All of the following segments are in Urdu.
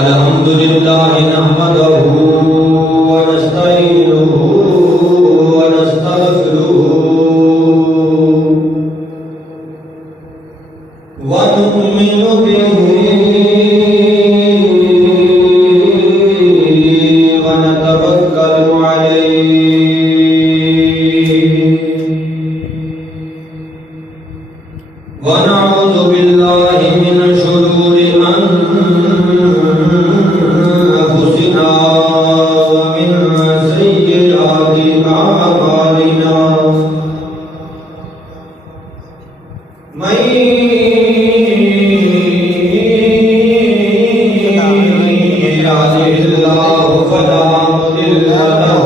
الحمد لله نحمده ونستعينه ونستغفره ونؤمن به ونتوكل عليه ونعوذ بالله من شرور أنفسنا ومن سيئات أعمالنا من يهده الله فلا مضل له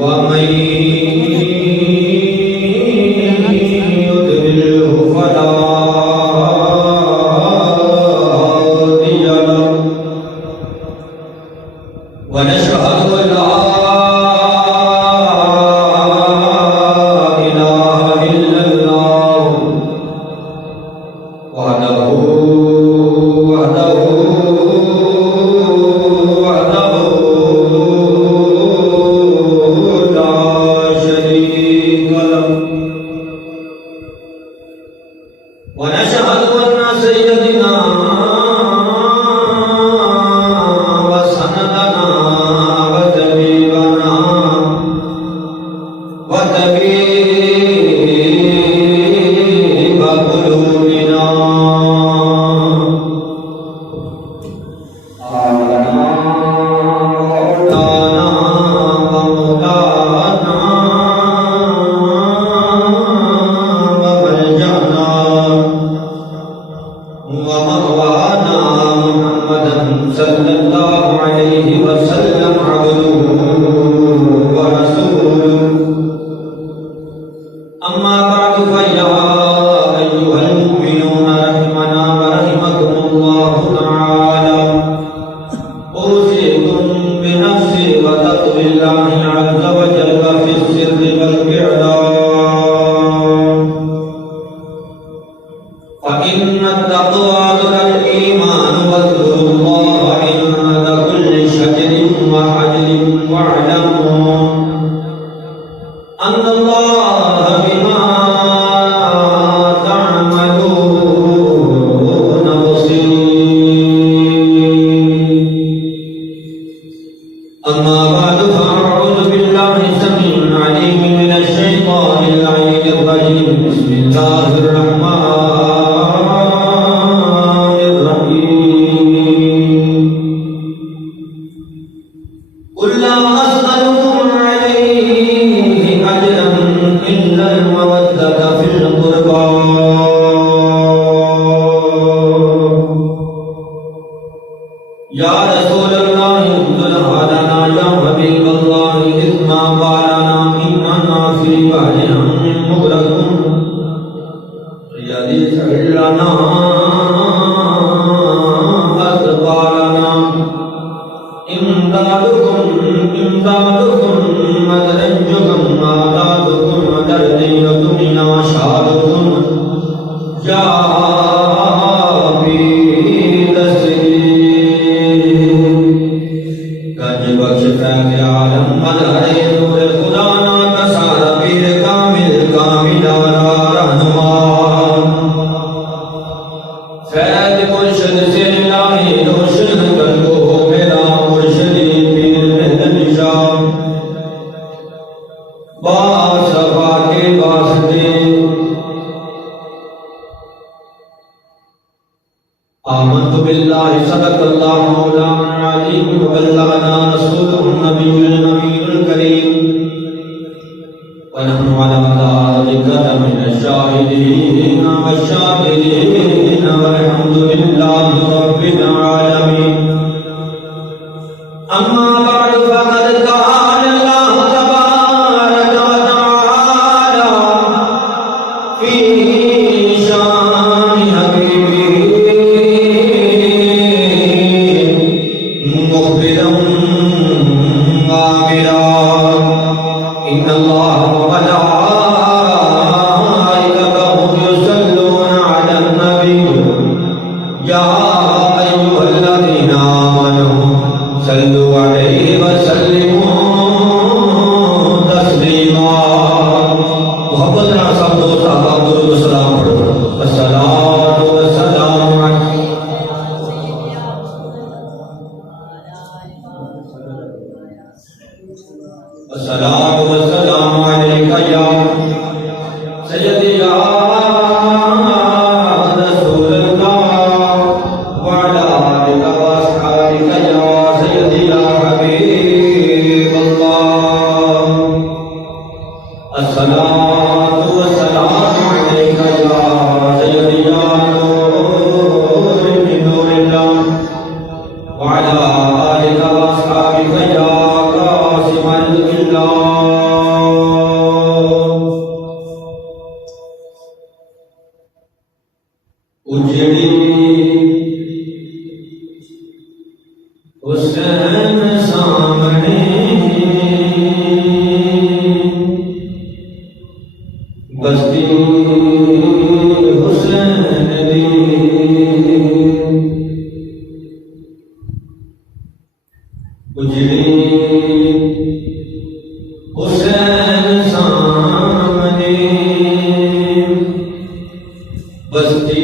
ومن يضلله فلا هادي له ونشهد أن لا إله إلا الله وحده لا شريك له ونشهد أن سيدنا وسندنا وطبيبنا وطبيب قلوبنا ومولانا محمدا صلى الله عليه وسلم عبده ورسوله أما بعد فيا أيها المؤمنون رحمنا ورحمكم الله تعالى أوصيكم بنفسي وتقوى الله عز وجل في السر والإعلان فإن التقوى ذرى الإيمان واذكروا الله عند كل شجر وحجر واعلموا أن الله بما تعملون بصير أما بعد فأعوذ بالله السميع العليم من الشيطان اللعين الرجيم بسم الله الرحمن الرحيم قل لا أسألكم عليه أجرا إلا المودة في القربى يا رسول الله انزل لنا يا حبيب الله إذ ما بالنا إننا في بعد من مغرقون يدي سهلنا أثقالنا إمدادكم مدرجكم آدادكم درديكم ناشادكم يا في تسليم گنج بخش فیض عالم مظہر نور خدا نا کسارا پیر کامل کاملارا رہنما فیض مرشد سے الہی روشن کر کو میرا مرشدی پیر مہدن شاہ باصفا کے واسطے آمنت بالله صدق الله مولانا العظيم وبلغنا رسوله النبي الأمين الكريم ونحن على ذلك من الشاهدين والشاكرين والحمد لله رب العالمين أما بعد فقد قال الله تبارك وتعالى في شان حبيبه مخبرا آمرا إن الله وملائكته يصلون على النبي يا صلوا علیہ وسلموا تسلیما. محبت نال سب دو صحابہ درود و سلام پڑھو. الصلاۃ والسلام الصلاۃ والسلام علیک یا سیدی یا رسول اللہ وعلی آلک واصحابک یا سیدی یا حبیب اللہ. الصلاۃ والسلام علیک یا سیدی یا نور من نور اللہ وعلی آلک واصحابک یا قاسم اللہ. اجڑی حسین سامنے بستی حسین دی. اجڑی حسین سامنے بستی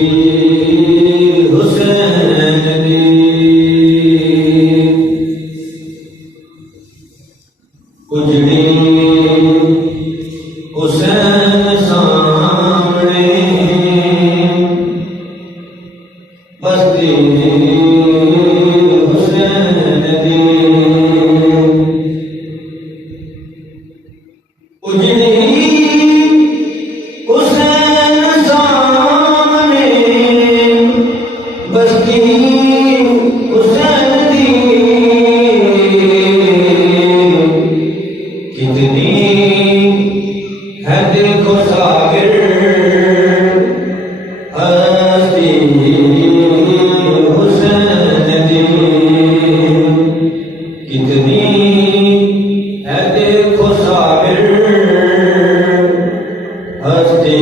حسین دی. اجڑی حسین سامنے بستی حسین دی. اجڑی حسین سامنے بستی حسین دی. کتنی ہے دیکھو ساگر ہستی حسین دی. کتنی ہے دیکھو ساگر ہستی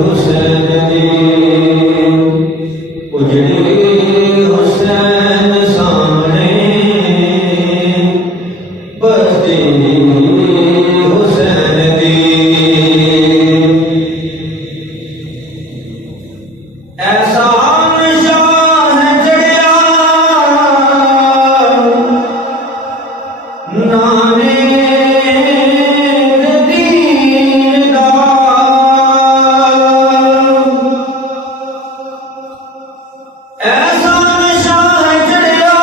حسین دی. اجڑی حسین سامنے بستی حسین دی. ایسا شاہ چڑھیا نانے دین دا. ایسا شاہ چڑھیا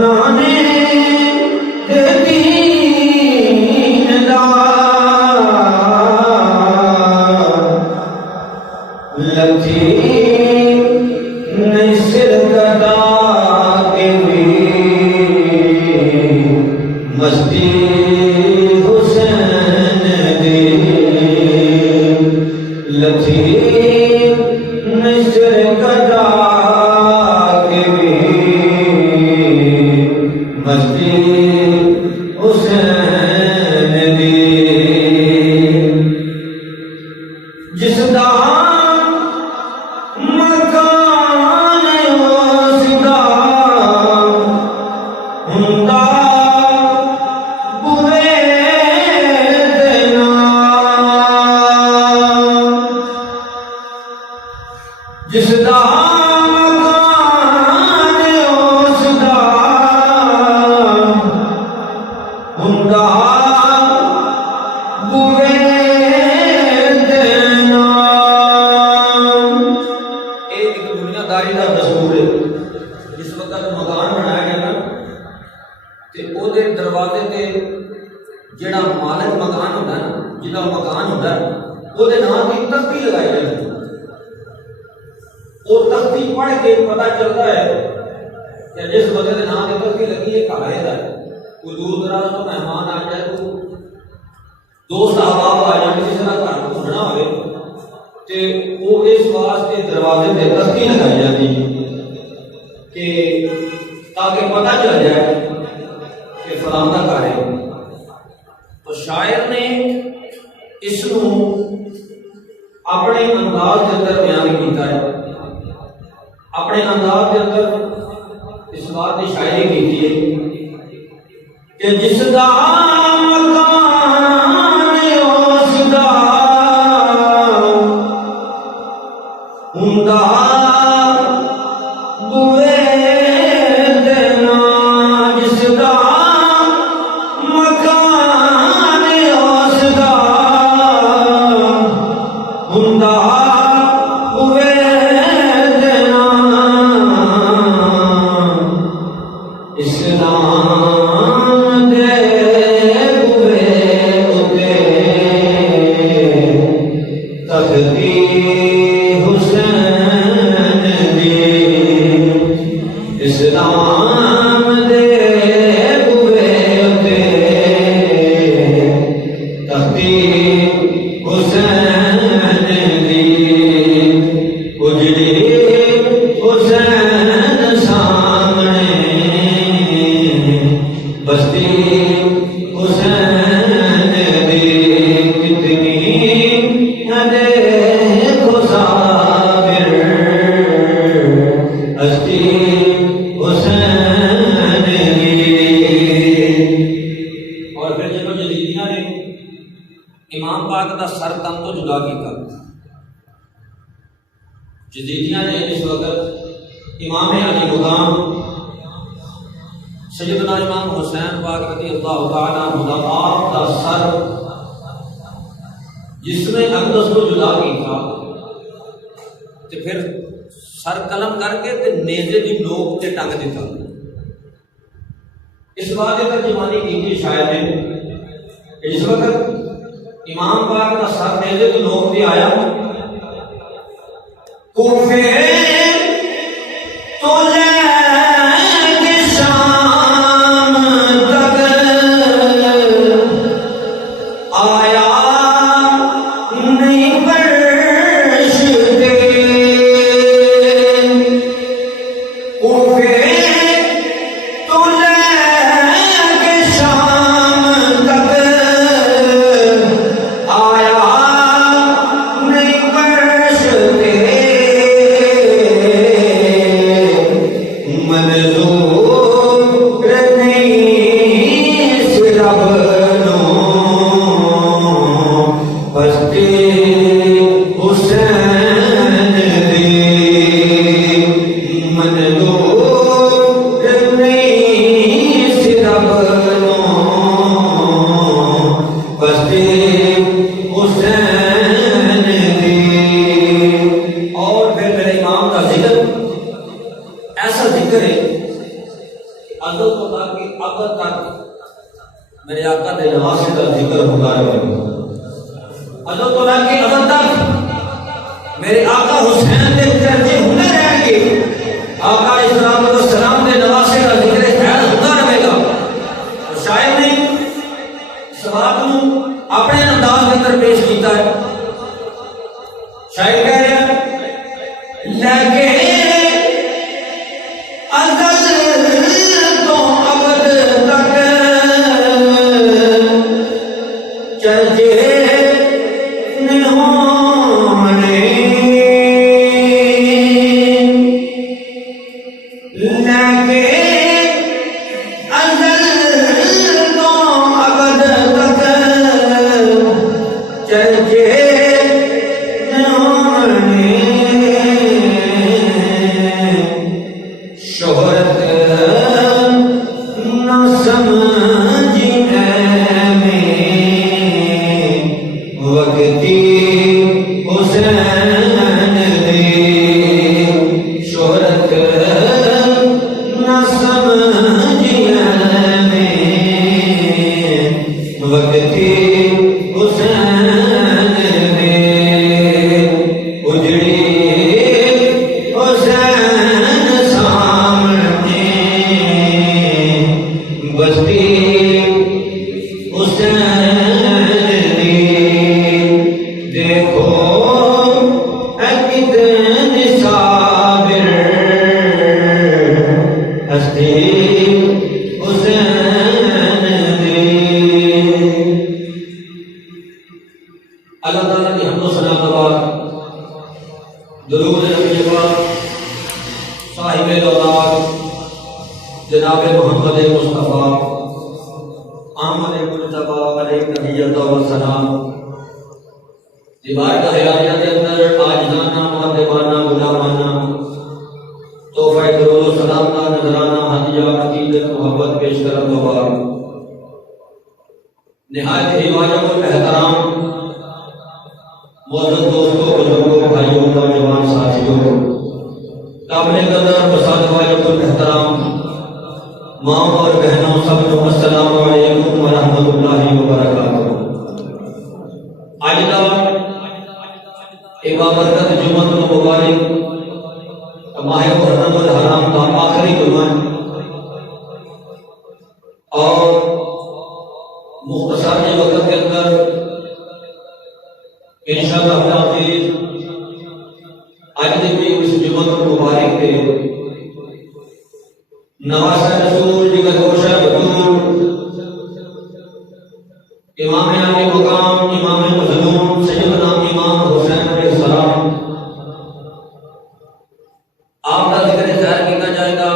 نانے دین دا. لکھی نہیں سر کدا کے بھی مستی حسین دی. لکھی نہیں سر کدا کے بھی مستی حسین دی. جس دا مکان اس دا ہوندا بوئے دینا. جس دا مکان اس دا ہوندا بوئے دینا. ایک دنیا داری کا دستور ہے. جس وقت مکان بنایا گیا نا تے او دے دروازے تے جڑا مالک مکان ہوتا ہے نا جہاں مکان ہوتا ہے وہ نام کی تختی لگائی جاتی ہے. وہ تختی پڑھ کے پتا چلتا ہے کہ جس بندے کے نام کی تختی لگی ہے کہاں ہے. کوئی دور دراز تو مہمان آ جائے تو دوست احباب آ جائے جس طرح گھر گھومنا ہوئے تو وہ اس واسطے دروازے پہ تختی لگائی جاتی ہے کہ تاکہ پتہ چل جائے کہ فلاں کا گھر ہے. تو شاعر نے اس کو اپنے انداز کے اندر بیان کیتا ہے اپنے انداز کے اندر اس بات کی شاعری کی ہے کہ جس دا مکان اس دا ہوندا دوے دینا، جس دا مکان اس دا ہوندا دوے دینا، اسلام دے دوے اتے تختی حسین دی، اسلام دے دوے اتے تختی حسین دی، اجڑی حسین سامنے بستی حسین دی، کتنی دیکھو صابر ہستی حسین دی۔ اور پھر جب یزیدیاں نے امام پاک کا سر تن تو جدا کیتا، یزیدیاں نے اس وقت امام علی مقام سیدنا امام حسین پاک رضی اللہ تعالیٰ عنہ آپ کا سر جس نے اقدس کو جدا کی تھا تے پھر سر قلم کر کے تے نیزے دی نوک تے ٹنگ دیتا، اس بات کی ترجمانی کی تھی شاید نے کہ جس وقت امام پاک کا سر نیزے دی نوک تے آیا کوفے تو لے کے شام تک آیا نہیں برشتے، کوفے تو لے کے شام تک آیا نہیں برشتے، منظور نہیں صرف نو بستی حسین دی، منظور نہیں صرف نو بستی حسین دی۔ اور پھر میرے امام کا ذکر ایسا ذکر ہے ازل تو تاکہ ابد تک میرے آقا دے نواسے کا ذکر ہوتا رہے، ازل تو تاکہ ابد تک میرے آقا حسین دے چرچے ہوتے رہیں گے، آقا اسلام و سلام دے نواسے کا ذکر خیر ہوتا رہے گا۔ اور شاید نے اس بات کو اپنے انداز کے اندر پیش کیتا ہے، شاید کہہ رہے ہیں لگے ازل تو ابد تک چرچے ہونے، لگے ازل تو ابد تک چرچے ہونے، شہرت نہ سمجھی میں وقتی حسین دی، شہرت نہ سمجھی میں وقتی حسین دی، اجڑی حسین سامنے بستی حسین دی، دیکھو اے کتنے صابر ہستی حسین دی۔ اللہ تعالیٰ کی حمد و ثنا کے بعد درود نبی پاک صاحب دولات جناب محمد مصطفیٰ احمد مرتضیٰ علیہ تحیۃ و سلام روایت حیاریہ کے اندر عاجزانہ مؤدبانہ غلامانہ تحفہ درود و سلام کا نذرانہ ہدیہ عقیدت محبت پیش کرم و بعد نہایت ہی واجب الاحترام معزز دوستوں بزرگوں بھائیوں نوجوان ساتھیوں قابل قدر مساعد واجب الاحترام ماں اور بہنوں سب کو السلام علیکم ورحمۃ اللہ وبرکاتہ۔ آج کا بابرکت جمعہ مبارک ماہ محرم الحرام کا آخری جمعہ اور مختصر وقت کے اندر انشاءاللہ العزیز آج کی اس جمعہ مبارک کے نواسہ رسول جگر گوشہ بطور امام عالی مقام امام مظلوم سیدنا امام حسین علیہ السلام آپ کا ذکر ظاہر کیا جائے گا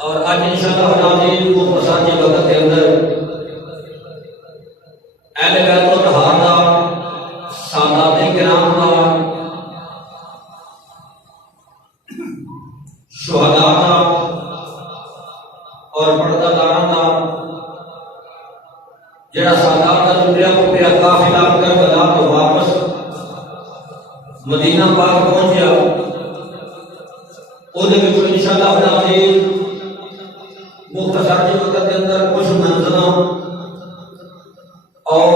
اور آج انشاءاللہ العزیز مختصر کے وقت کے اندر اہل بیت الطہار کا سادات کرام کا شہداء کا اور پردہ داراں کا جڑا سادات کا ٹریا پھریا قافلہ کربلا تو واپس مدینہ پاک پہنچیا اودے وچ انشاءاللہ العزیز مختصر کے وقت کے اندر کچھ منزلاں اور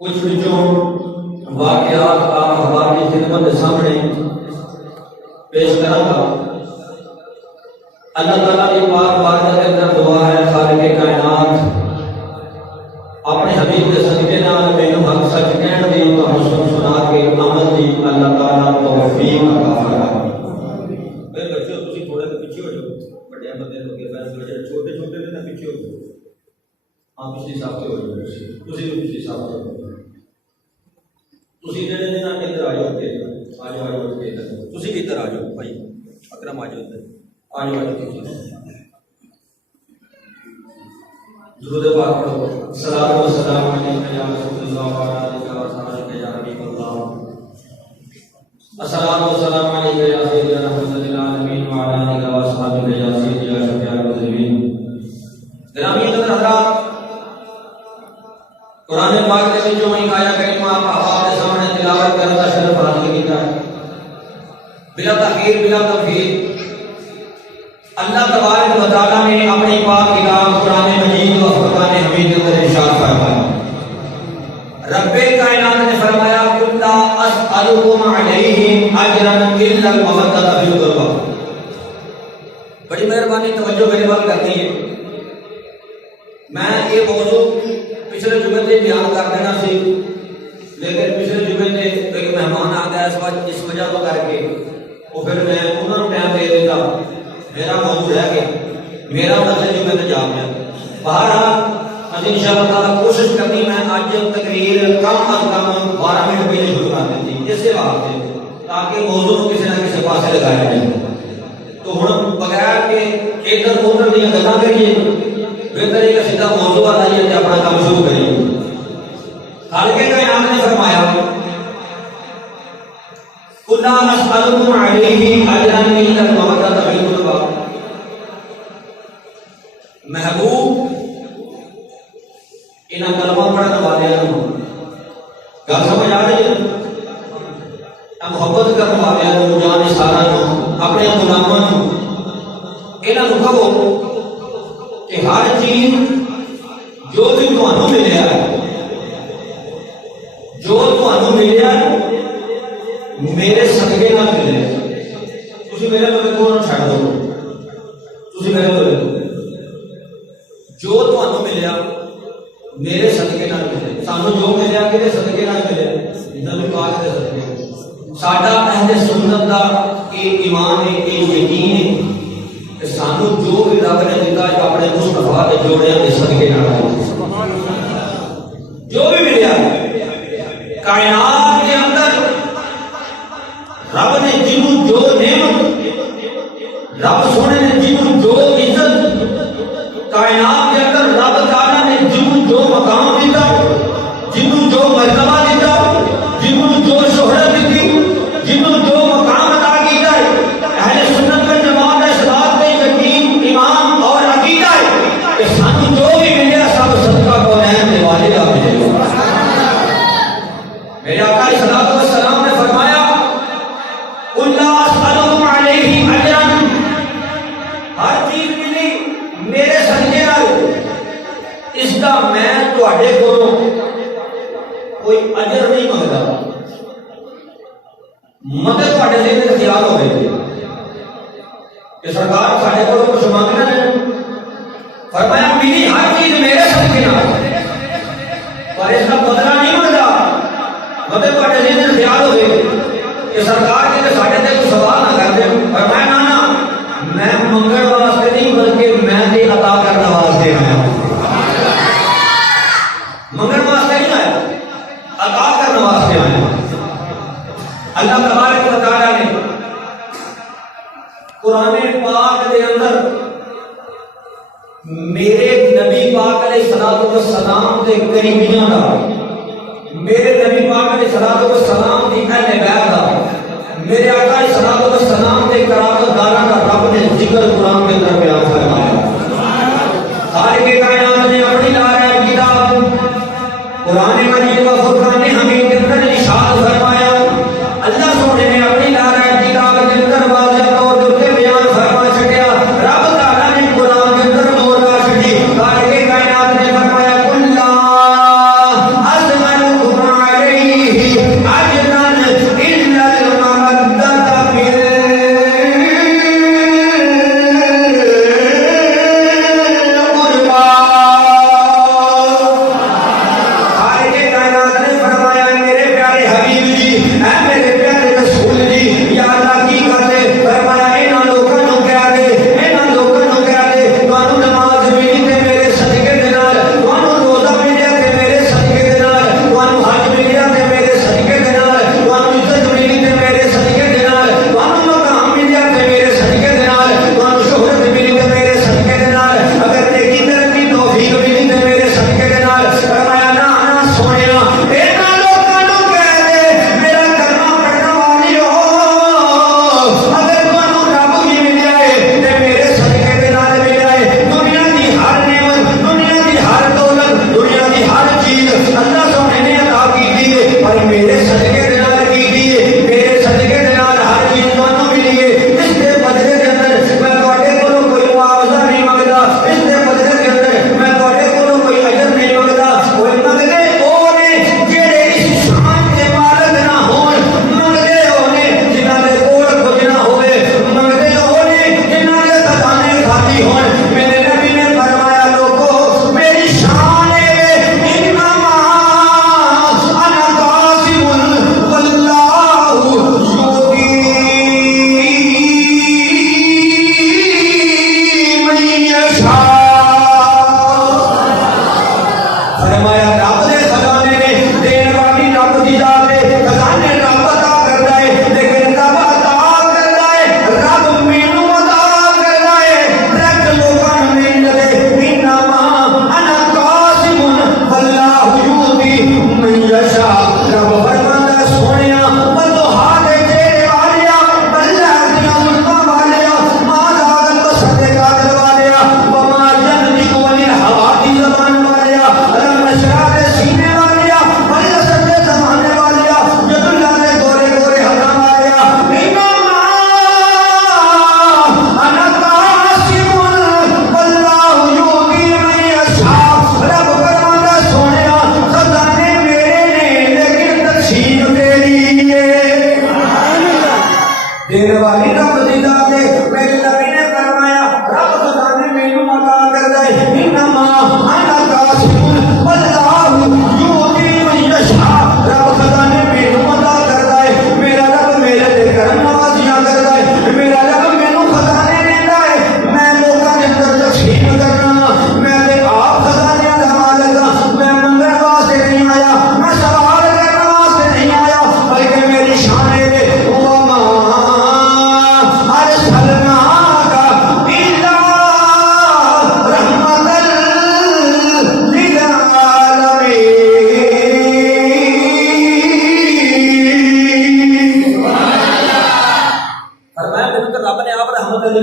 کچھ وچوں واقعات آپ ہماری خدمت کے سامنے پیش کراں گا۔ اللہ تعالیٰ کی پاک بارگاہ کے اندر دعا ہے خالق کائنات اپنے حبیب کے صدقے نال مینوں حق سچ کہن دی تو حسن سنا کے عمل دی اللہ تعالیٰ توفیق عطا فرمائے۔ میرے بچوں تسی تھوڑے تے پیچھے ہو جاؤ، بڑے بندے لوگ کے چھوٹے چھوٹے نے پیچھے ہو جاؤ، ہاں پچھلی صاحب کے ہو جاؤ، تسی بھی پچھلی صاحب کے ہو جاؤ، تسی جڑے نے نا ادھر آ جاؤ، آ جاؤ تسی بھی ادھر آ جاؤ بھائی اکرم آ جاؤ ادھر آج درود پاک پڑھو۔ صلاۃ و سلام علیک یا رسول اللہ و علی آلہ و صحبہ یا حبیب اللہ۔ الصلاۃ و سلام علیک یا سیدنا رحمۃ للعالمین و علی آلہ و صحبہ یا سید یا شفیع المذنبین۔ گرامی قدر حضرات، قرآن پاک کے جو ایک آیہ کریمہ آپ کے سامنے تلاوت کرنے کا شرف حاصل کیا ہے بلا تاخیر بلا تفہیم۔ اللہ تبارک و تعالیٰ نے اپنی پاک کتاب قرآن مجید و فرقان حمید کے اندر ارشاد فرمایا، رب کائنات نے فرمایا قل لا اسألکم علیہ اجرا الا المودۃ فی القربى۔ بڑی مہربانی توجہ میرے بات کرنی ہے، میں یہ موضوع پچھلے جمعے سے بیان کر دینا سی لیکن پچھلے جمعے سے ایک مہمان آ گیا اس وجہ کو کر کے وہ پھر میں انہوں نے ٹائم دے دیتا، میرا موضوع ہے کہ میرا مطلب جو میں نے جام ہے بہرحال انشاءاللہ تعالیٰ کوشش کرنی میں آج تقریر کم از کم 12 منٹ پہلے شروع کر دیتی اسی بات سے تاکہ موضوع کو کسی نہ کسی پاسے لگایا جائے۔ تو ہوں بغیر کہ ادھر ادھر دیا گلا کریے بہتر ہے کہ سیدھا موضوع آ جائیے کہ اپنا کام شروع کریے۔ خالق کائنات نے فرمایا قل لا اسألکم علیہ اجرا الا المودۃ فی القربى۔ محبوب انہاں کلمہ پڑھنے والوں گل سمجھ آ رہی ہے، محبت کرنے والوں جان نثار اپنے غلاماں انہاں نوں کہو کہ ہر چیز جو بھی تانوں ملیا ہے جو تانوں ملیا ہے میرے صدقے نہ ملے، تسی میرے بندے کو نہ چھڈ دو، تسی میرے بندے جو تانوں ملیا میرے صدقے نہ ملے، سانو جو ملیا کہ صدقے نہ ملے، نبی پاک دے صدقے۔ ساڈا اہل سنت دا یہ ایمان ہے، یہ یقین ہے کہ سانو جو بھی رب نے دیتا ہے اپنے مصطفیٰ کے جوڑے کے صدقے نہ جو بھی ملیا کائنات کے اندر رب نے جنوں جو رب سونے نے جنہوں جو عزت کائنات کے اندر رب تعالیٰ نے جنہوں جو مقام دیتا جنہوں جو مرتبہ دیتا جنہوں جو شہرت دیتی جنہوں جو مقام عطا کیتا ہے اہل سنت والجماعت اس بات پہ یقین ایمان اور عقیدہ ہے کہ سانو جو بھی ملیا سب صدقہ کونین دے والے آپ ملے میرے آقا علیہ الصلوۃ والسلام نے فرمایا اللہ اسألکم علیہ اجرا ہر چیز ملی میرے صدقے نال اس کا میں تواڈے کولوں کوئی اجر نہیں منگدا مگر تواڈے ذہن وچ خیال ہوے کہ سرکار ساڈے کولوں کچھ مانگنا نہیں فرمایا ملی ہر چیز میرے صدقے نال پر اس کا بدلہ نہیں منگدا مگر تواڈے ذہن وچ خیال ہوے کہ سرکار کے ساڈے تے کوئی سوال نہ کر دے فرمایا نا نا میں منگن واسطے نہیں بلکہ میں تے عطا کرنے واسطے آیا منگن واسطے نہیں آیا عطا کرنے واسطے آیا اللہ تبارک و تعالی نے قرآن پاک کے اندر میرے نبی پاک علیہ الصلوۃ والسلام کے قریبیاں دا میرے نبی پاک علیہ الصلوۃ والسلام دی اہل بیت دا میرے آقا علیہ الصلوۃ والسلام کے قرابت داراں کا رب نے ذکر قرآن کے اندر بیان فرمایا خالق کائنات نے اپنی نارائن کتاب قرآن مجید و فرقان حمید کے اندر ارشاد فرمایا اللہ سونے نے اپنی نارائن کتاب کے اندر واضح طور پہ بیان فرما چھڈیا رب تعالیٰ نے قرآن کے اندر نور کا چھڈی خالق کائنات نے فرمایا قل لا أسألكم عليه أجرا إلا المودة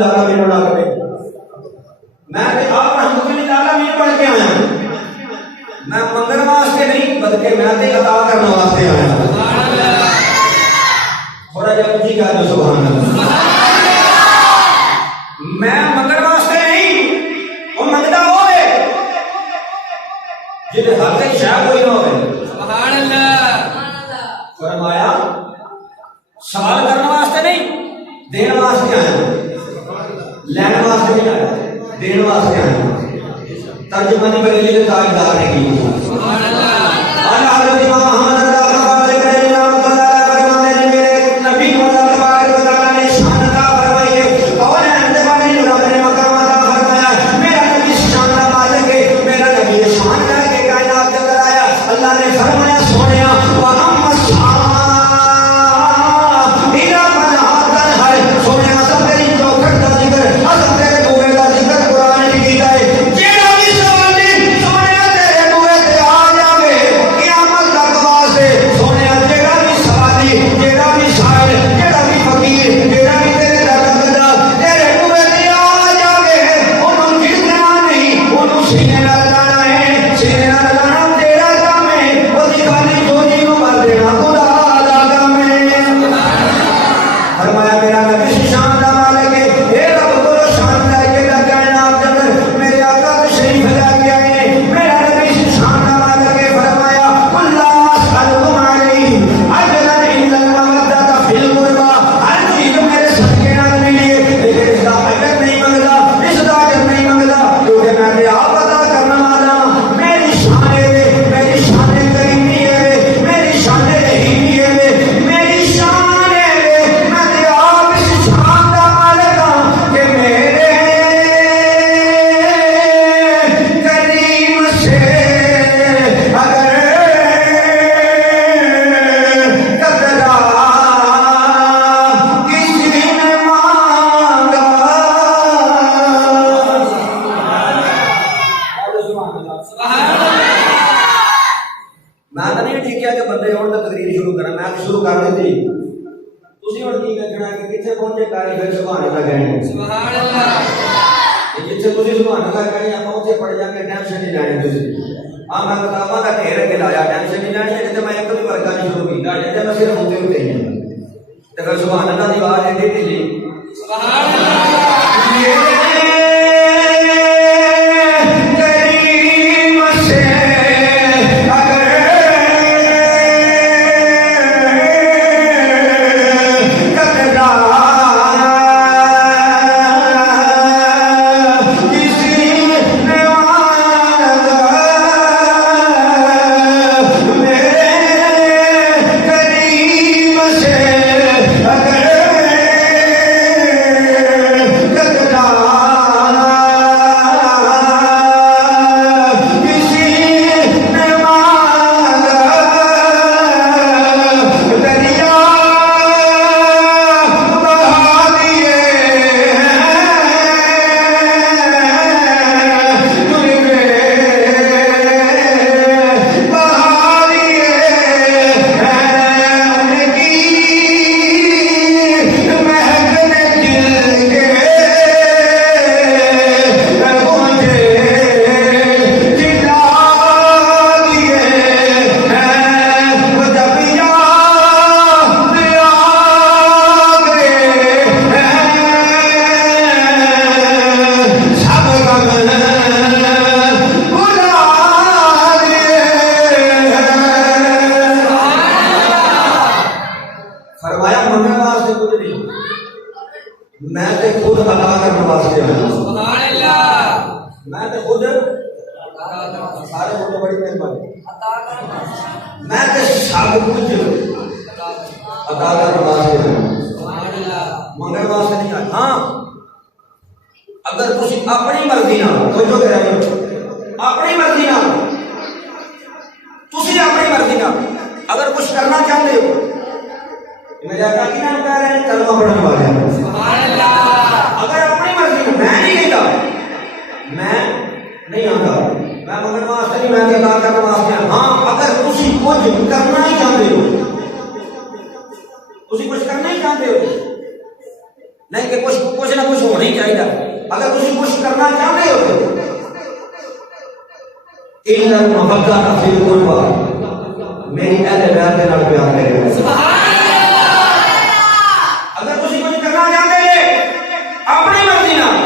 العالمین بنا کرے میں آپ رحمت للعالمین پڑھ کے آیا میں منگل واسطے نہیں بلکہ میں تے عطا کرنے واسطے آیا سبحان اللہ تھوڑا جا اونچی کہہ دو سبحان اللہ میں منگل واسطے نہیں وہ منگتا ہوئے جن حق شاہ کوئی نہ ہوئے سبحان اللہ فرمایا سوال کرنے واسطے نہیں دین واسطے آیا لینے واسطے نہیں آیا دین واسطے آیا ترجمانی بریلی تاجدار نے کی سبحان اللہ اعلی حضرت امام محمد کچھ نہ کچھ ہونا ہی چاہیے. اگر تسی کچھ کرنا چاہتے ہو الا المحبت فی القربى میری اہل بیت کے نال پیار کرے. سبحان اللہ. اگر تسی کچھ کرنا چاہتے ہیں اپنی مرضی نال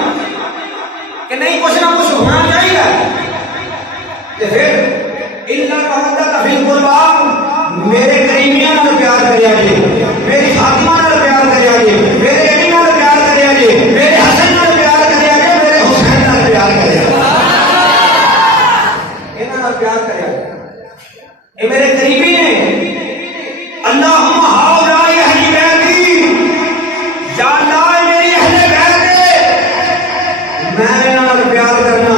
کہ نہیں کچھ نہ کچھ ہونا چاہیے تو پھر الا المحبت فی القربى میرے قریبیاں نال پیار کریا جی, میری فاطمہ نال پیار کریا جی, میرے علی نال پیار کریا جی, میرے حسن نال پیار کریا جی, میرے حسین نال پیار کریا جی, انہاں نال پیار کریا جی. اے میرے قریبی نے. اللہم ہؤلاء اہل بیتی, یا اللہ میری اہل بیت ہے, میں انہاں نال پیار کرنا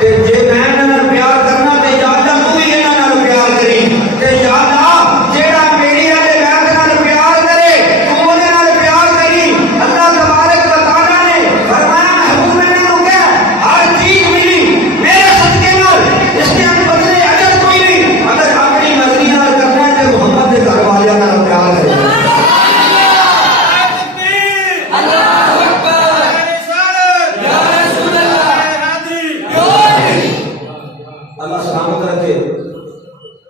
تے جے میں انہاں نال پیار کرنا تے یا اللہ تو بھی انہاں نال پیار کری تے یا اللہ جیڑا میری اہل بیت نال پیار کرے تو اودے نال پیار کری. اللہ تبارک و تعالی نے فرمایا محبوب نے تو کیا ہر چیز ملی میرے صدقے نال, اس کے بدلے اجر کوئی نہیں. اگر اپنی مرضی نال کرنا ہے تے محمد دے گھر والیاں نال پیار کرے. اللہ سلامت رکھے.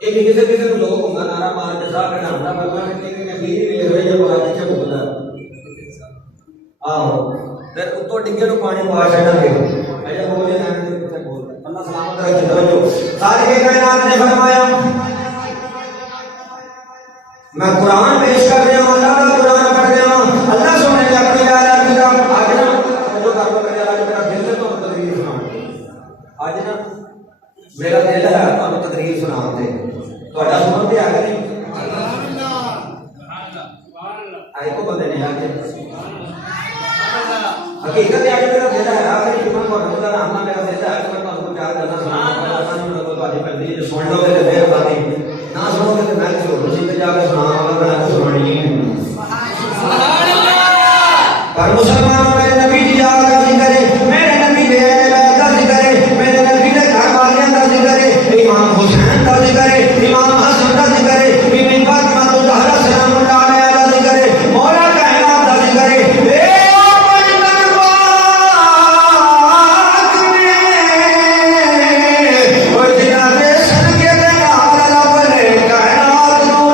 ایک کسی کو لوگ ہوگا نعرہ مار کے ساتھ کھڑا بابا نے کہ نبی نے ہوئے جب آج سے بولدا آہو پھر اتوں ڈگے نو پانی پا چھڑا کے ایسا بولے نہ کچھ بول. اللہ سلامت رکھے. توجہ خالق کائنات نے فرمایا میں قرآن پیش کر رہا ہوں, اللہ کا قرآن پڑھ رہا ہوں. اللہ سونے نے اپنی آیات کتاب آج نا جو کر لو میرا آج میرا دل ہے تو تقریر سناؤں. آج نا میرا دل ہے تو تقریر سناؤں دے تھوڑا سنتے آ گئے نہیں آئے کو بندے نہیں آگے حقیقت ہے. آج میرا دل ہے آخری جمعہ کو رمضان آمنا میرا دل ہے کہ میں تو چار جانا سناؤں سن لو گے تو دیر بانی نہ سنو گے تو میں چھوڑ اسی پہ جا کے سناؤں گا میں تو سنانی ہے. پر مسلمان میرے نبی کی یاد کا ذکر ہے, میرے نبی کے اہل بیت کا ذکر ہے, میرے نبی کے گھر والیاں کا ذکر ہے, امام حسین کا ذکر ہے, امام حسن کا ذکر ہے, بیوی فاطمہ الزہرا سلام اللہ علیہا کا ذکر ہے, مولا کائنات کا ذکر ہے. وہ جناب صدقے دے نال رب نے کائنات نو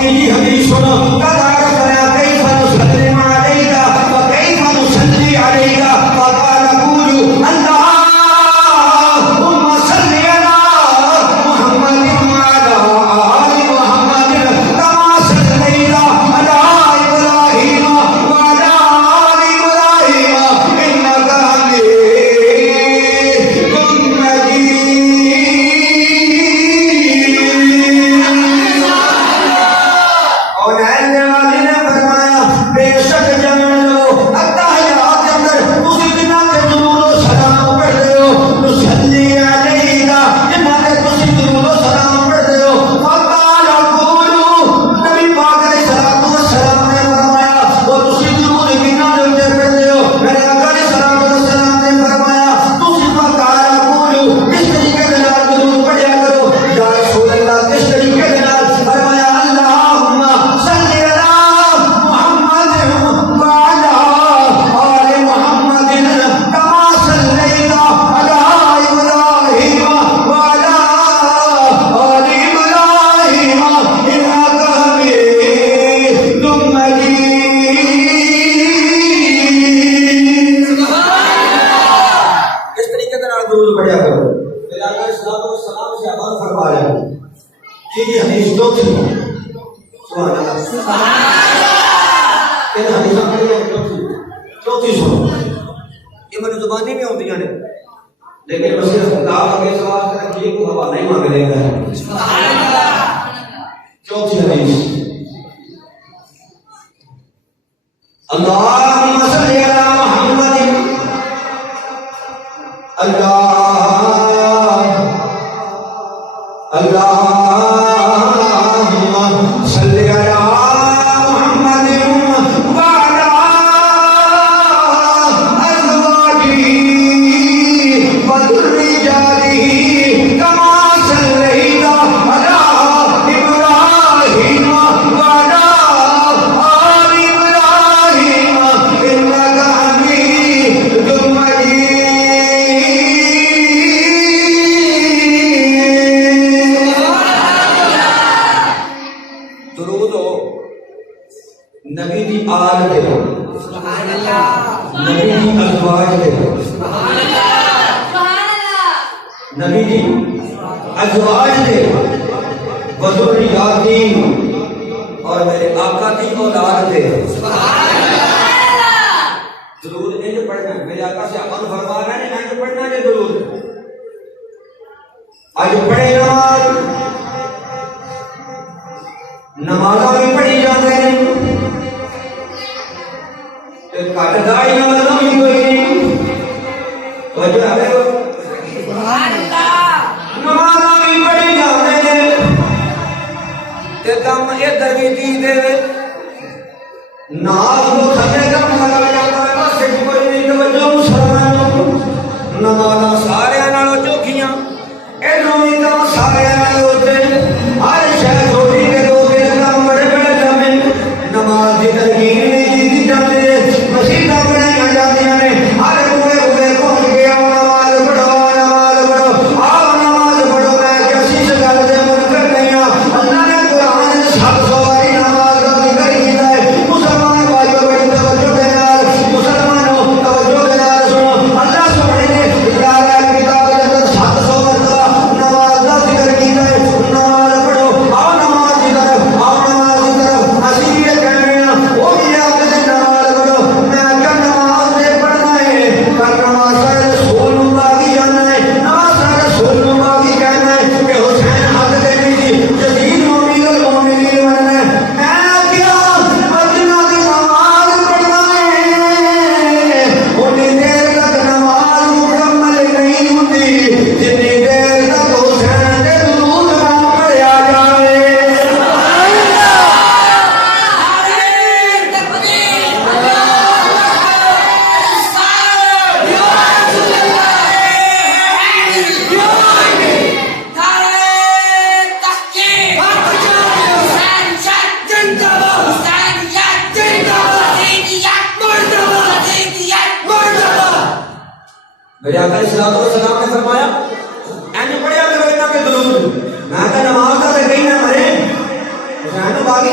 تیجی حدیث سنو قال ربنا كيف نسلم عليك وكيف نصلي عليك فقال قولوا اللهم صل على محمد وعلى آل محمد كما صليت على إبراهيم وعلى آل إبراهيم إنك حميد اور اہل والی نے فرمایا بے شک جان لو اتحیات کے اندر تسی جنہاں تے درود و سلام پڑھتے ہو نصلی علیہ جنہاں تے تسی درود و سلام پڑھتے ہو فقال قولوا نبی پاک علیہ الصلوۃ والسلام نے فرمایا وہ تسی درود کنہاں دے اوپر پڑھتے ہو میرے آقا علیہ الصلوۃ والسلام نے فرمایا تسی فقال قولوا اس طریقے سے درود پڑھیا کرو یا رسول اللہ کس طریقے سے فرمایا اللہم صلی علی محمد وعلی آل محمد کما صلیت علی ابراہیم وعلی آل ابراہیم انک حمید مجید۔ اس طریقے سے درود پڑھیا کرو۔ پھر آقا علیہ الصلوۃ والسلام سے آباد فرما رہے ہیں کہ یہ حدیث دو تھی سبحان اللہ کہ حدیثاں پڑھی ہیں چوتھی سنو یہ میری زبانی میں ہوتی ہیں لیکن بس صرف کتاب آگے سوال کر کے کو حوالہ نہیں مانگ لے گا چوتھی حدیث اللہم صلی علی محمد اللہم صلی علی محمد وعلی ازواجہ وذریاتہ کما صلیت علی ابراہیم وعلی آل ابراہیم انک حمید مجید۔ درود ہو نبی دی آل دے نبی دی ازواج دے نبی دی ازواج دے وذریات دی اور میرے آقا دی اولاد دے درود انج پڑھنا میرے آقا سے اپن فرما رہے ہیں انج پڑھنا ہے درود آج پڑھے نمازاں بھی پڑھی جاندے ہیں تے کٹ دائی نمازاں بھی کوئی نہیں توجہ ہے سبحان اللہ نمازاں بھی پڑھی جاندے ہیں تے کم ادھر بھی دی دے ناز کو تھلے کم لگا جاتا ہے بس کوئی نہیں توجہ مسلمانوں نمازاں سارے نالوں چوکھیاں ادھروں بھی کم سارے نالوں تے ہر شے تھوڑی کے دو نماز کی ترکیب نہیں کی جاتی ہے مسیحاں بنائی جاتی ہیں ہر کوئے ہوئے پہنچ گیا نماز پڑھو آؤ نماز پڑھو میں کسی سے گل دے منکر نہیں ہوں اللہ نے قرآن 700 باری نماز کا ذکر کیا ہے مسلمان بھائیوں بڑی توجہ کے نال مسلمانوں توجہ کے نال سنو اللہ سبحانہ نے کتاب کے اندر 700 مرتبہ نماز کا ذکر کیا ہے نماز پڑھو آؤ نماز کی طرف آؤ نماز کی طرف اسی لیے میرے آقا علیہ الصلوۃ والسلام نے فرمایا اینج پڑھیا کرو انہاں کے درود میں کہ نماز دا کہیں نہ مرے حسین باغی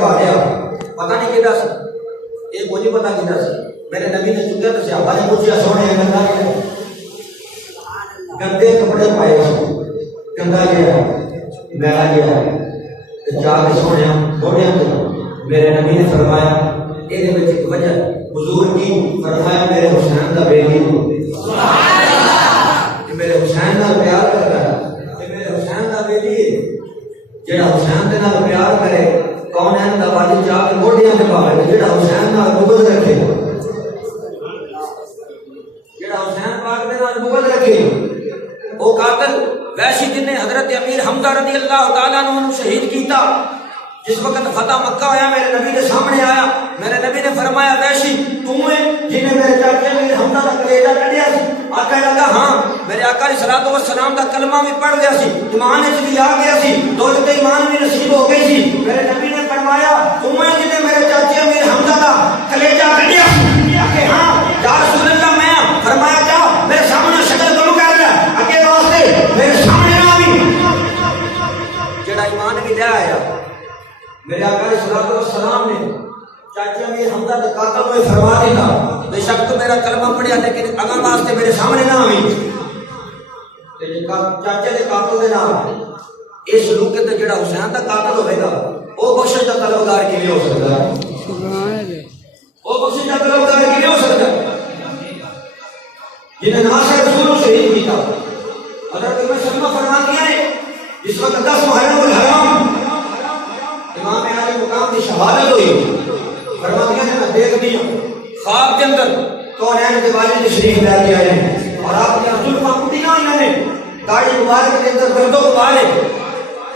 ماریا پتہ نہیں کہدا سی یہ کوئی نہیں پتہ کہدا سی میرے نبی نے چکیا تو صحابہ نے پوچھا سونے گندا کیا گندے کپڑے پائے سی گندا کیا میرا کیا جا کے سونے گوڑیاں میرے نبی نے فرمایا یہ وجہ حضور کی فرمایا میرے حسین کا بیٹی میرے حسین کا پیار کرتا ہے میرے حسین کا بیٹی جڑا حسین کے نال پیار کرے کون ہے دا واجب جا کے گوڑیاں تے پاوے جڑا حسین نال بغض رکھے جڑا حسین پاک دے نال بغض رکھے او قاتل ویشی جن نے حضرت امیر حمزہ رضی اللہ تعالیٰ عنہ شہید کیتا جس وقت فتح مکہ ہویا میرے نبی کے سامنے آیا میرے نبی نے فرمایا ویشی تو ہے جن نے میرے چاچے امیر حمزہ کا کلیجہ کڈیا سی آقا لگا ہاں میرے آقا علیہ الصلوۃ والسلام کا کلمہ بھی پڑھ لیا سی ایمان وچ بھی آ گیا سی دولت ایمان بھی نصیب ہو گئی سی میرے نبی نے فرمایا تو ہے جن نے میرے چاچے امیر حمزہ کا کلیجہ کڈیا سی کہ ہاں یا رسول اللہ میں فرمایا کیا میرے سامنے شکل تو کر رہا اگے واسطے میرے سامنے آ بھی جڑا ایمان بھی لے آیا میرے آقا علیہ الصلوۃ والسلام نے چاچا امیر حمزہ کے قاتل کو فرما دیتا بے شک تو میرا کلمہ پڑھیا لیکن اگاں واسطے میرے سامنے نہ آویں تے چاچے دے قاتل دے نال اس سلوک تے جڑا حسین دا قاتل ہوے گا او بخشش دا طلبگار کیویں ہو سکدا ہے سبحان اللہ او بخشش دا طلبگار کیویں ہو سکدا ہے جنہیں ناصر رسول شہید کیتا حضرت سلمہ فرماتی ہیں اس وقت 10 محرم الحرام امام عالی مقام کی شہادت ہوئی فرماتی ہیں میں دیکھ دیا خواب کے اندر کونین کے والد تشریف لے کے آئے ہیں اور آپ نے زلفاں کٹیاں انہوں نے داڑھی مبارک کے اندر گردوں کو پالے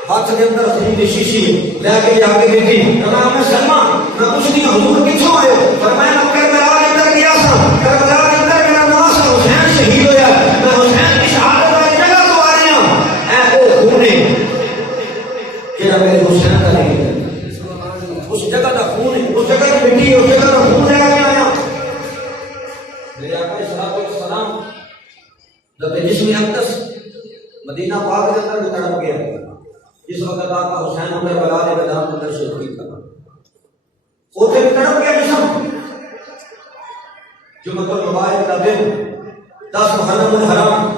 ہاتھ کے اندر خرید شیشی لے کے جا کے دیکھی فرمایا میں سلمہ میں کچھ نہیں حضور کتوں آئے فرمایا میں کربلا کے اندر گیا تھا کربلا کے اندر میرا ناصر حسین شہید ہویا میں حسین کی شہادت والی جگہ کو آ رہا ہوں اے وہ خون ہے جڑا میرے حسین کا نہیں اس جگہ کا خون ہے اس جگہ کی مٹی ہے اس جگہ کا خون لے کے آیا میرے آقا علیہ الصلوۃ والسلام جب جسم اقدس مدینہ پاک کے اندر تڑپ گیا جس وقت آقا حسین کربلا کے میدان کے اندر شہید تھا اوتے تڑپ گیا جسم جمعۃ المبارک کا دن 10 محرم الحرام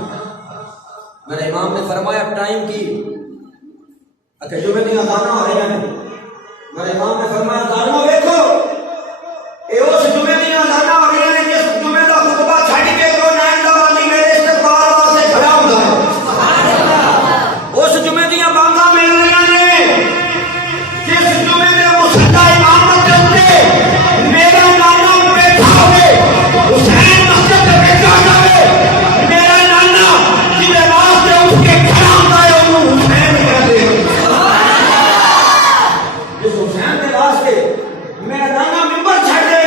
میرے امام نے فرمایا ٹائم کی اچھا جمعے کی اذان ہو رہی ہیں میرے امام نے فرمایا ظالمو دیکھو اے اس جمعے کی اذان ہو رہی ہیں جس جمعے کا خطبہ چھڈ کے کو نائندہ والی میرے استقبال واسطے کھڑا ہوندا ہے سبحان اللہ اس جمعے دی بانگاں مل رہی ہیں جس جمعے دے مصلی امامت دے اوتے میرا نانا بیٹھا ہوئے حسین مسجد میں بیٹھا ہوئے میرا نانا جس واسطے اٹھ کے کھڑا ہوندا ہے وہ حسین کہتے ہیں جس حسین کے واسطے میرا نانا ممبر چھڑ دے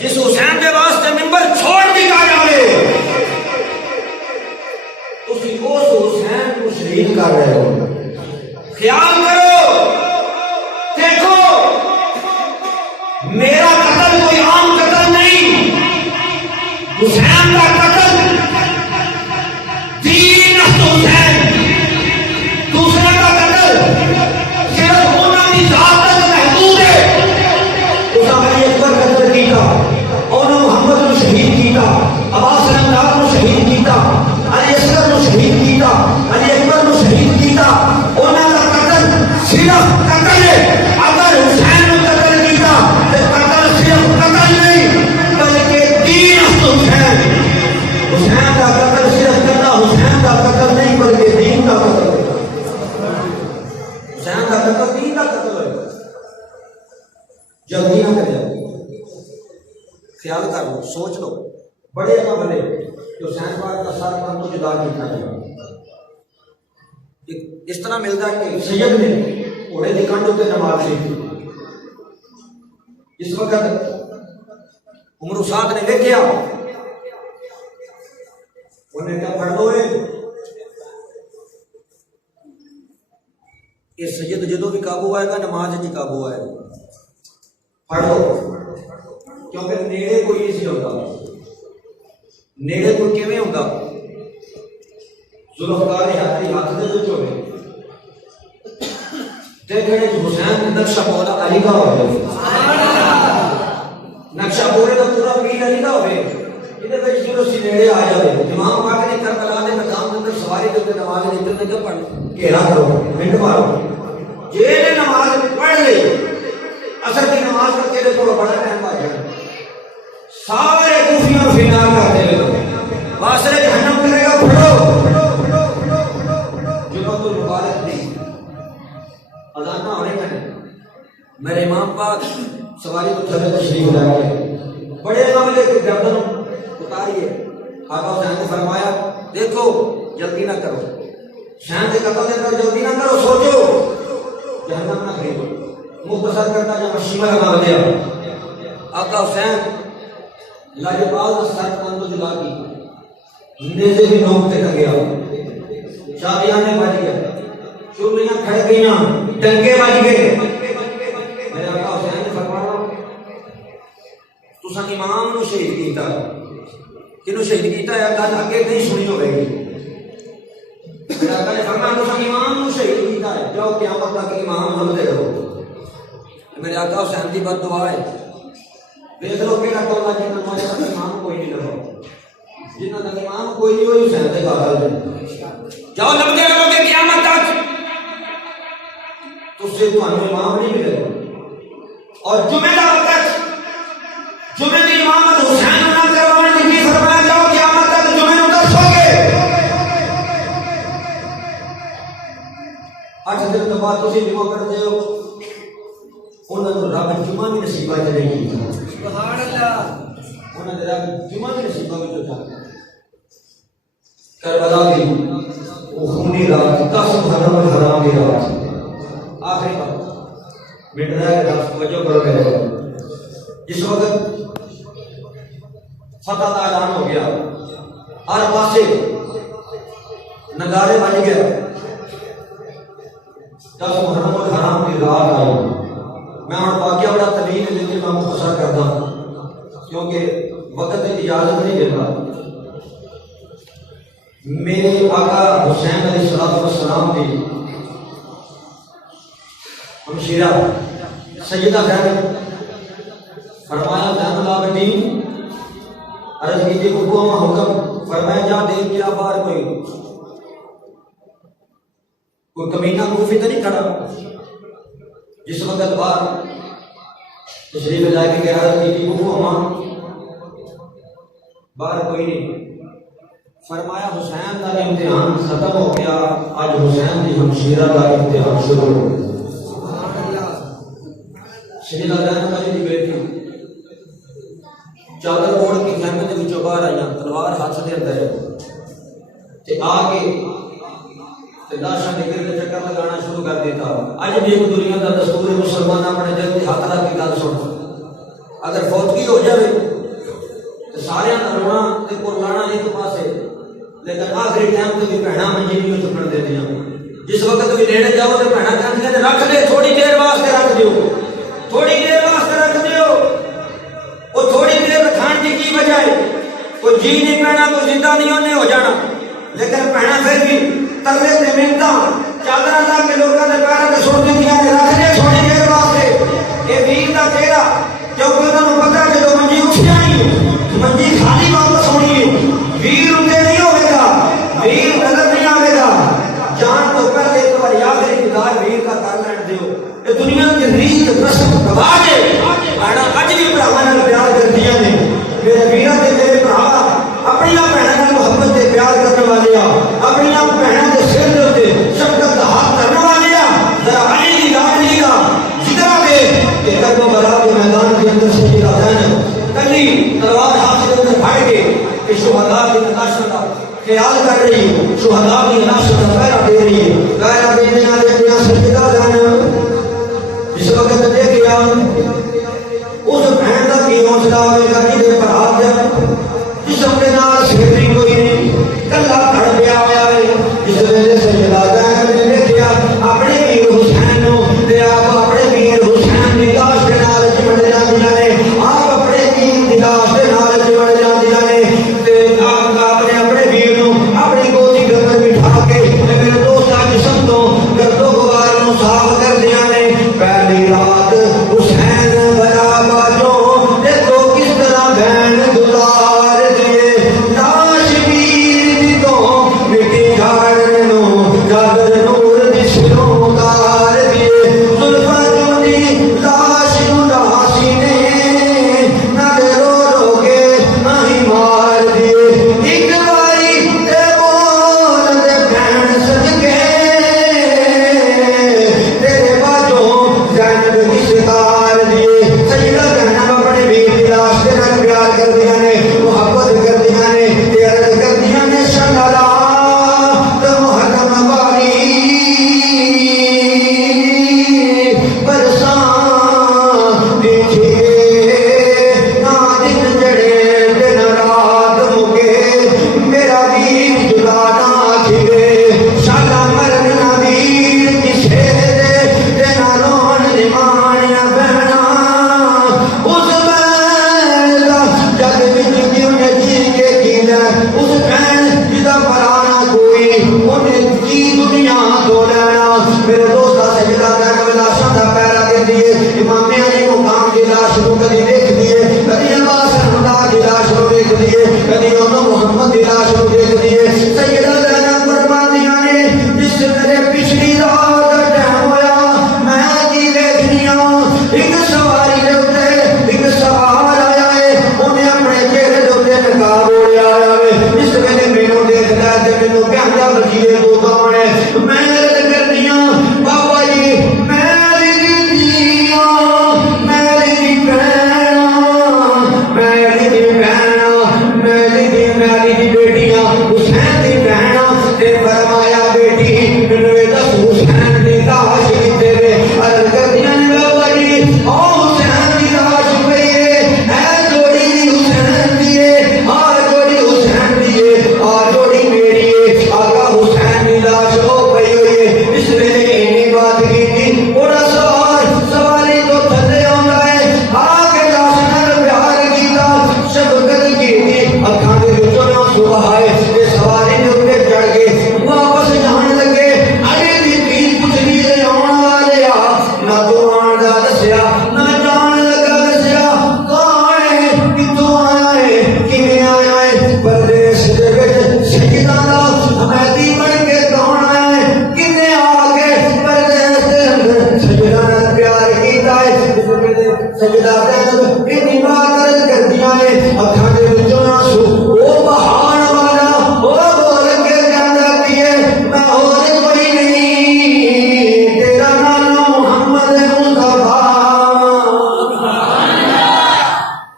جس حسین کے واسطے ممبر چھوڑ دیا جائے تسی اس حسین کو شہید کر رہے ہو خیال کرو دیکھو میرا قتل کوئی عام قتل نہیں حسین کا قتل دین حسین دوسرے کا قتل صرف ہونا کی ذات تک محدود ہے اس علی اکبر قتل کیتا انہوں محمد کو شہید کیتا عباس اللہ کو شہید کیتا علی اصغر کو شہید کیتا علی اکبر کو شہید کیتا انہوں کا قتل صرف قتل ہے اگر حسین کو قتل کیتا تو قتل صرف قتل نہیں بلکہ دین حسین حسین کا قتل صرف کرنا حسین کا قتل نہیں بلکہ دین کا قتل حسین کا قتل دین کا قتل ہے جلدی نہ کرے خیال کر لو سوچ لو بڑے کا بنے کہ حسین پاک کا ساتھ کام تو جدا نہیں کرنا اس طرح ملتا ہے کہ سید نے گھوڑے کی کنڈ اتنے نماز لکھی اس وقت عمر سعد نے دیکھا انہیں کیا پڑھ دو یہ سید جدو بھی قابو آئے گا نماز جی قابو آئے گا پڑھ دو کیونکہ نیڑے کوئی نہیں ہوتا نیڑے کوئی کیویں ہوتا ذوالفقار ہاتھ دے وچ ہوے دیکھنے حسین نقشہ پورا علی کا ہوئے نقشہ پورے کا پورا پیر علی کا ہوئے یہ پہ جنہوں سے نیڑے آ جائے امام پاک نے کربلا نے مقام اندر سواری کرتے نماز نے اتنے کیا پڑھ گھیرا کرو منٹ مارو یہ نے نماز پڑھ لی اثر کی نماز کر کے دیکھو بڑا ٹائم آ جائے سارے کوفیوں فنار کرتے لے واسرے جہنم کرے گا پڑھو جنہوں تو مبارک دی اذان نہ ہونے کا میرے امام پاک سواری کو تھلے تشریف لائے بڑے امام لے کے گردن اتاریے آقا حسین نے فرمایا دیکھو جلدی نہ کرو شہن سے قتل دے کر جلدی نہ کرو سوچو جہنم نہ خریدو مختصر کرتا جب مشیمہ لگا دیا آقا حسین لاجواب سر کندو جلا کی نیزے بھی نوکتے نہ گیا شادیانے بج گیا چولیاں کھڑ گئیاں ڈنگے بج گئے میرے آقا حسین نے فرمایا تساں امام نو شہید کیتا کنو شہید کیتا ہے گل اگے نہیں سنی ہوے گی میرے آقا نے فرمایا تساں امام نو شہید کیتا ہے جاؤ قیامت تک امام بنتے رہو میرے آقا حسین دی بد دعا ہے دیکھ لو کیڑا ٹولا جنہاں نو اج امام کوئی نہیں لگا جنہاں دا امام کوئی نہیں ہوئی حسین دے قاتل نے جاؤ لگتے رہو کہ قیامت تک تو سے تو امام نہیں ملے اور جمعہ کا وقت جمعہ کی امامت حسین نہ کروانے کی فرمایا جاؤ قیامت تک جمعہ نو درسو گے 8 دن کے بعد تسی جمعہ کرتے ہو انہاں نو رب جمعہ بھی نصیب اچ نہیں کیتا سبحان اللہ انہاں نے رب جمعہ بھی نصیب وچ اٹھا کربلا دی وہ خونی رات 10 محرم الحرام کی رات آخری بات مٹ رہا ہے رات توجہ کرو میرے جس وقت فتح کا اعلان ہو گیا ہر پاسے نگارے بج گئے 10 محرم الحرام کی رات آئی میں ہوں واقعہ بڑا طویل ہے لیکن میں مختصر کرتا ہوں کیونکہ وقت اجازت نہیں دیتا میرے آقا حسین علیہ السلام کی ہمشیرہ سیدہ زینب فرمایا زین العابدین عرض کیجیے حکم حکم فرمایا جا دیکھ کیا باہر کوئی کمینہ کوفی تو نہیں کھڑا جس وقت باہر تشریف لے کے عرض کیجیے حکم باہر کوئی نہیں فرمایا حسین کا امتحان ختم ہو گیا آج حسین کی ہمشیرہ کا امتحان شروع ہو گیا سیدہ زینب علی دی بیٹی چادر اوڑھ کے خیمے دے وچوں باہر آئیاں تلوار ہاتھ دے اندر تے آ کے تے لاشاں دے گرد چکر لگانا شروع کر دیتا اج بھی ایک دنیا دا دستور مسلمان اپنے دل تے ہاتھ رکھ کے گل سن اگر فوتگی ہو جائے تے سارے دا رونا تے قربانا ایک پاسے لیکن آخری ٹائم تے بھی بہنا منجی نہیں چکن دے دیاں جس وقت بھی نیڑے جاؤ تے بہنا کہندیاں نے رکھ دے تھوڑی دیر واسطے رکھ دیو تھوڑی دیر واسطے رکھ دیو وہ تھوڑی دیر رکھان کی وجہ ہے کوئی جی نہیں پہنا کوئی زندہ نہیں ہونے ہو جانا لیکن پہنا پھر بھی ترلے تے منتا چادر لا کے لوگوں کے پیروں تے سٹ دیا رکھ دے تھوڑی دیر واسطے یہ ویر دا چہرہ کیونکہ انہوں نے پتا ہے جو منجی اٹھ جانی منجی خالی واپس ہونی ہے ویر اندے نہیں ہوئے گا ویر نظر نہیں آئے گا جان تو پہلے ایک بار آخری دیدار ویر کا کر لین دیو یہ دنیا کی ریت رسم رواج ہے بہنا اج بھی بھراواں نال پیار کردیاں نے میرے ویراں تے میرے بھرا اپنی بہناں نال محبت تے پیار کرنے والے اپنی بہناں دے سر تے شفقت دا ہاتھ کرنے والے ذرا علی دی لاڈلی دا ذکر دے کہ کربلا بلا کے میدان کے اندر سیدہ زینب کلی تلوار ہاتھ کے اندر پھڑ کے کہ شہداء کی نقاشوں کا خیال کر رہی ہے شہداء کی نقاشوں کا پہرا دے رہی ہے پہرا دینے والے اپنی سیدہ زینب جس وقت دے گیا اس بہن کا کی حوصلہ ہوئے گا جی پر آ جائے جس کے نال چھیڑی کوئی نہیں کلا کھڑ گیا ہوا ہے جس ویلے سیدہ زینب نے دیکھا اپنے ویر حسین نو تے آپ اپنے ویر حسین دی لاش دے نال چمڑ جاندیاں نے آپ اپنے ویر دی لاش دے نال چمڑ جاندیاں نے تے آپ نے اپنے ویر نو اپنی گودی دے اندر بٹھا کے میرے دوست جسم تو گردو غبار نو صاف کر دیا کدی انہوں محمد دی لاش نو دیکھ دیے سیدہ زینب فرماندیاں نے جس میرے پچھلی رات دا ٹائم ہویا میں کی دیکھنی ہوں ایک سواری دے اوتے ایک سوار آیا ہے انہیں اپنے چہرے دے اوتے نقاب اوڑیا آیا ہے اس ویلے مینوں دیکھدا ہے تے مینوں کہندا وجیے تو کون ہے میں عرض کرنی ہوں بابا جی میری دھیاں میری بہناں میری بیٹیاں حسین دی بہناں تے فرمایا بیٹی مینوں اے دس حسین دی لاش کتے وے عرض کردیاں نے بابا جی او حسین دی لاش پئی اے جوڑی دی حسین دی آ جوڑی حسین دی آ جوڑی میری آقا حسین دی لاش او پئی ہوئی ہے اس ویلے اینی بات کیتی اوڑا سواری تو تھلے آندا ہے آ کے لاش نال پیار کیتا شفقت کیتی اکھاں دے وچوں آنسو آئے تے سواری دے اوپر چڑھ کے واپس جان لگے اڑے دی پیر پچھلی دے آن والے آ نہ تو آن دا دسیا نہ جان لگا دسیا کون ہے کتھوں آیا ہے کیویں آیا ہے پردیس دے وچ سجدہ دا حمیدی بن کے کون آیا ہے کنے آ کے پردیس دے اندر سجدہ نال پیار کیتا ہے سجدہ دے اندر اتنی بات عرض کردیاں نے اکھاں دے وچوں آنسو او بہان والا او بول کے جاندا پیے میں اور کوئی نہیں تیرا نام محمد مصطفیٰ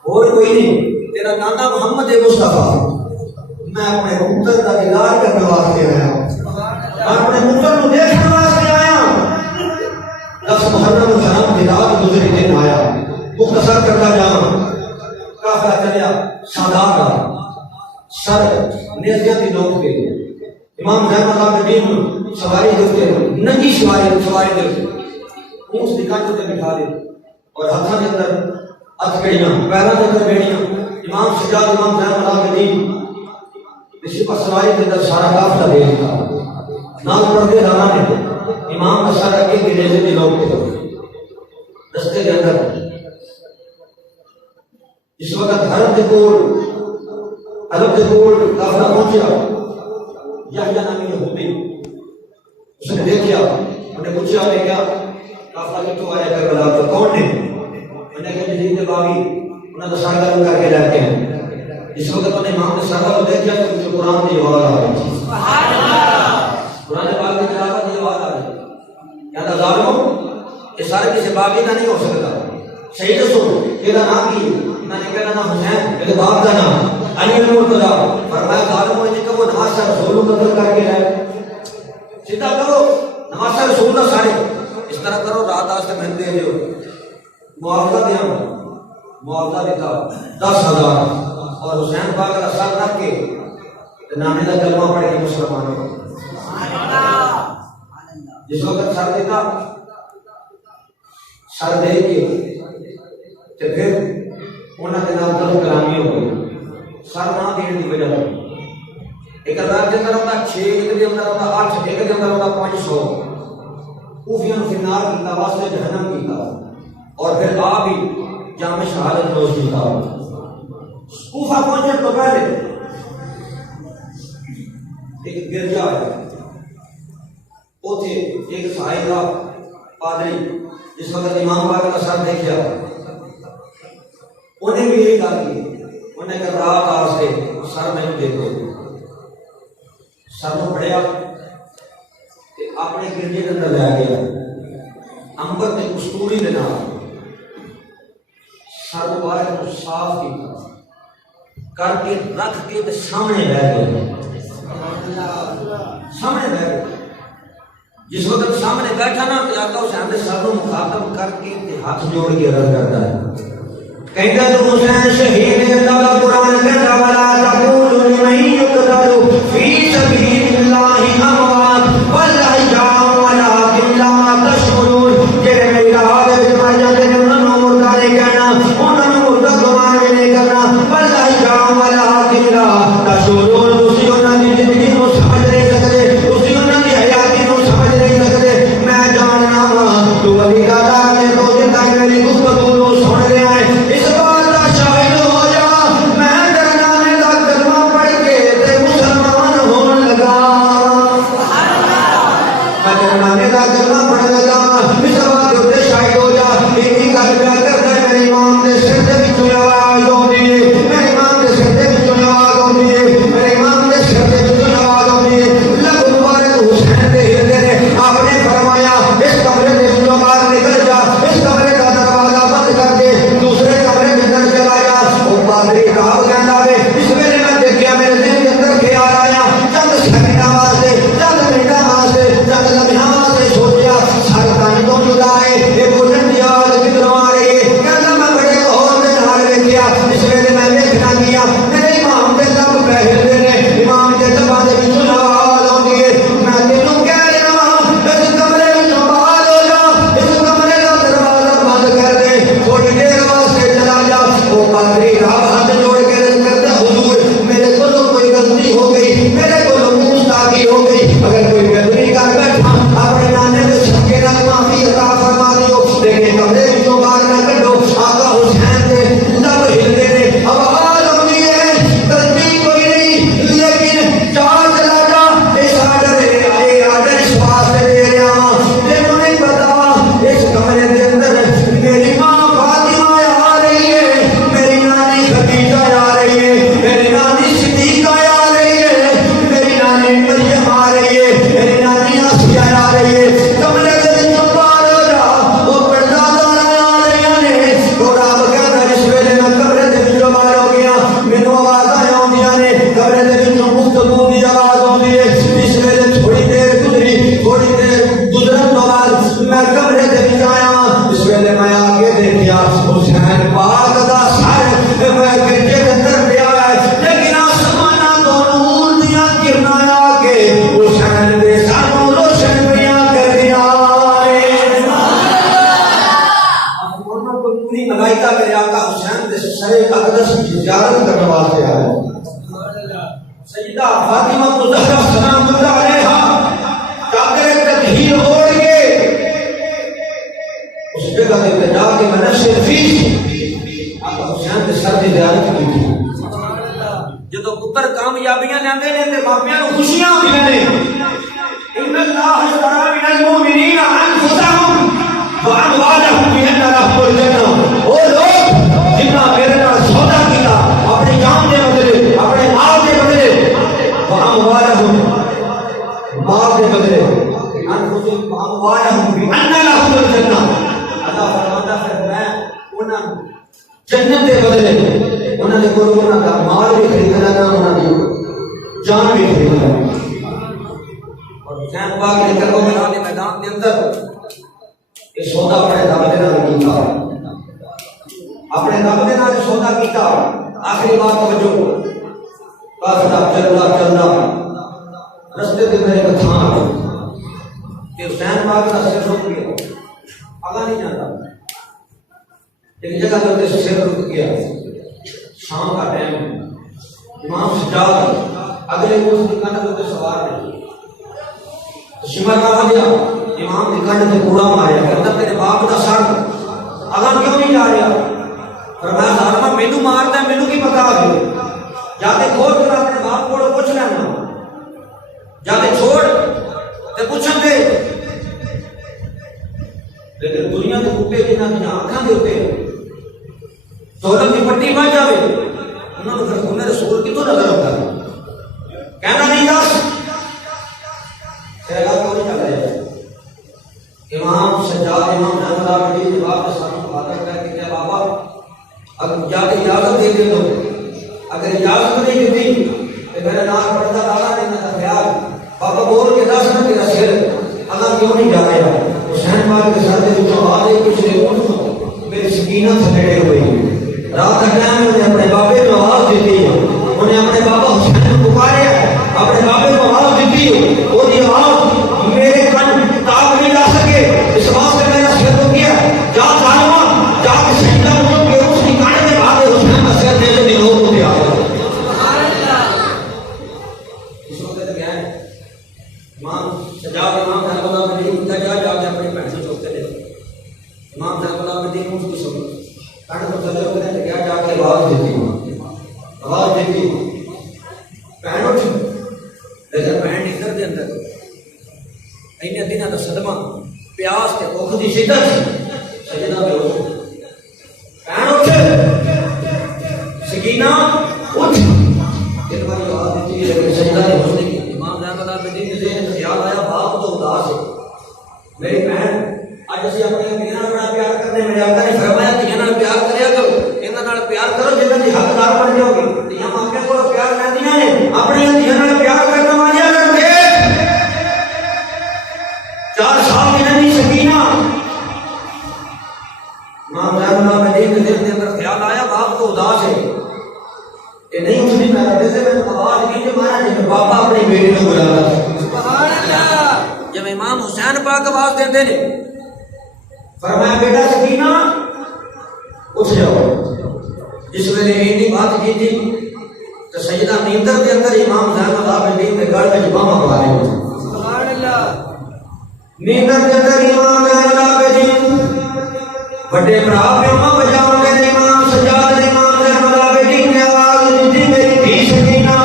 اور کوئی نہیں تیرا نانا محمد مصطفیٰ میں اپنے پتر کا دیدار کرنے واسطے آیا میں اپنے پتر کو دیکھنے واسطے آیا 10 محرم الحرام کی رات گزری دن آیا مختصر کرتا جاؤں کافلا چلیا سادات کا سر نیزیاں دی نوک پہ امام زین العابدین سواری دیتے ننگی سواری دیتے اونس دکھانے تے بٹھا دے اور ہاتھاں دے اندر ہتھکڑیاں پیراں دے اندر بیڑیاں امام سجاد امام زین العابدین اسی پر سواری کے اندر سارا کافلا دے دیتا نال پڑھتے زمانے امام کا سر اگے کی نیزے دی نوک پہ رستے کے اندر اس وقت حرم کے کول عرب کے کول کافلا پہنچیا یحییٰ نامی یہودی اس نے دیکھا انہیں پوچھا میں کیا کافلا کتوں آیا کربلا تو کون نے انہیں کہا جزید باغی انہیں تو سر گرم کر کے لاتے ہیں اس وقت انہیں امام نے سارا کو دیکھا تو مجھے قرآن کی آواز آ رہی تھی قرآن پاک کی تلاوت کی آواز آ رہی تھی کہتا ظالموں یہ سارے کسی باغی کا نہیں ہو سکتا صحیح دسو یہ نام کی میں نے کہا نام حسین میرے باپ کا نام علی المرتضی فرمایا ظالموں نے کہا وہ نماز سے رسول کو قتل کر کے لائے سیدھا کرو نماز سے رسول نہ سارے اس طرح کرو رات آستے میں دے دیو معاوضہ دیا معاوضہ دیتا 10,000 اور حسین پاک کا سر رکھ کے نانے کا کلمہ پڑھ کے مسلمانوں کو جس وقت سر دیتا سر دے کے تے پھر انہاں دے نال دل کلامی ہو گئی سر نہ دین دی وجہ ایک ہزار کے اندر ہوتا 6 ایک دے اندر ہوتا 8 ایک دے اندر ہوتا 500 کوفیاں فی النار کیتا واسطے جہنم کیتا اور پھر آپ ہی جامع شہادت نوش کیتا کوفہ پہنچنے تو پہلے ایک گرجا ہے اوتھے ایک صاحبہ پادری جس وقت امام پاک کا سر دیکھا انہیں بھی یہی کہا کی انہیں کہا رات آستے سر نہیں دیکھو سر کو پڑھیا کہ اپنے گرجے کے اندر لے گیا امبر نے کستوری دینا سر مبارک کو صاف کیا کر کے رکھ کے سامنے بیٹھ گئے سامنے بیٹھ گئے جس وقت سامنے بیٹھا نا تو آقا حسین نے سر کو مخاطب کر کے ہاتھ جوڑ کے عرض کرتا ہے کہتا تو حسین شہید اللہ قرآن کہتا ولا تقولوا لمن يقتل في سبيل الله اموات بل احياء ولكن لا تشعرون کہ میرا حال بما جاتے انہوں نے مردہ نہیں کہنا انہوں نے مردہ گمان بھی نہیں کرنا بل احياء ولكن لا تشعرون دوسری انہوں نے زندگی کو سمجھ نہیں سکتے دوسری انہوں نے حیاتی کو سمجھ نہیں سکتے میں جاننا تو علی کا دار نے تو زندہ میری گفتگو سن رہے ہیں اس بات کا شاہد ہو جا میں تیرے نام کا زیارت کرنے واسطے آیا سیدہ فاطمہ الزہرا سلام اللہ علیہا چادر تطہیر اوڑھ کے اس جگہ پہ جا کے منشر فیس آقا حسین کے سر کی زیارت کی تھی جدو پتر کامیابیاں لیندے نے تے ماپیاں نوں خوشیاں ہوندیاں نے ان اللہ اشترى من المؤمنین انفسهم واموالهم بان لهم الجنہ او لوگ جنہاں میرے نال سودا کیتا اپنی جان دے بدلے اپنے مال دے بدلے واموالهم مال دے بدلے انفسهم واموالهم بان لهم الجنہ اللہ فرماتا ہے میں انہاں جنت دے بدلے انہاں دے کول انہاں دا مال بھی خریدنا نہ انہاں دی جان بھی خریدنا اور حسین پاک نے کربلا کے میدان کے اندر یہ سودا اپنے دم دے نال کیتا اپنے دم دے نال سودا کیتا آخری بات توجہ کافلا چلدا رستے تے میرے ایک تھان کہ حسین پاک دا سر رک گیا آگا نہیں جاتا ایک جگہ پر سر رک گیا شام کا ٹائم امام سجاد اگلے اس کی کانڈ پر سوار نہیں شمر کا گیا امام کی کانڈ سے پورا ماریا کہتا تیرے باپ کا سر اگا کیوں نہیں جا رہا فرمایا ظالما مینوں مارتا ہے مینوں کی پتا ہے جا کے کھول کر اپنے باپ کو پوچھ لینا جا کے چھوڑ تے پوچھن دے لیکن دنیا کے کتے جنہاں دی آنکھاں دے اوتے دولت کی پٹی بن جاوے انہاں نوں پھر خون رسول کتوں نظر آتا ہے کہنا نہیں دس کہے گا کیوں نہیں چل رہا امام سجاد امام رحمۃ اللہ علیہ کے باپ کے سامنے بات کر کے کہ بابا اگر جا کے اجازت دے دے تو اگر اجازت نہیں دیتی تو میرا نام پڑھتا دادا نے میرا خیال بابا بول کے دس نہ تیرا سر اللہ کیوں نہیں جا رہا حسین پاک کے سر دے جو آدھے کچھ نے ان میری سکینہ سے لڑے ہوئے رات کا ٹائم انہیں اپنے بابے کو آواز دیتی ہے انہیں اپنے بابا حسین کو پکارے اپنے بابے کو آواز دیتی ہے وہ دی آواز میرے کن تاب نہیں لا سکے اس واسطے میرا سر رک گیا جا ظالما جا کے سجدہ ہو کے اس کی کانے کے بعد حسین کا سر دے دے لوگ ہوتے آ اس وقت کیا ہے امام سجاد امام رحمۃ اللہ علیہ کا جا جا کے اپنی بہن سے چوکتے رہے امام رحمۃ اللہ علیہ اس کی سن کانے کو چلے ہوئے کیا جا کے آواز دیتی بہن اٹھ لیکن بہن ادھر دے اندر اینے دنوں کا صدمہ پیاس کے بھوک دی شدت سجدہ پہ ہو بہن اٹھ سکینہ اٹھ ایک بار آواز دیتی ہے لیکن سجدہ نہیں ہو سکی امام رحمۃ اللہ علیہ کے ذہن میں خیال آیا باپ تو اداس ہے میری بہن آج اسی اپنے میاں بڑا پیار کرنے میں آقا نے فرمایا کہ انہاں پیار کریا کرو انہاں نال پیار کرو جنہاں دی حقدار بن جاؤ گے دھیاں ماں کو پیار لیندیاں نے اپنی دھیاں نال پیار کرنا والیاں کر دے 4 سال کی نہیں سکینہ امام رحمۃ اللہ علیہ کے دل کے اندر خیال آیا باپ تو اداس ہے یہ نہیں اٹھنی میں رہتے سے میں آواز کی جو مارا جب باپا اپنی بیٹی کو بلا رہا سبحان اللہ جب امام حسین پاک آواز دیندے نے فرمایا بیٹا سکینہ اٹھ جاؤ جس ویلے اینی بات کی تھی تو سجدہ نیندر کے اندر امام زین العابدین کے گھر میں امام پا رہے سبحان اللہ نیندر کے اندر امام زین العابدین بڑے بڑا پیما بجاؤ گے امام سجاد امام زین العابدین نے آواز دی میری دھی سکینہ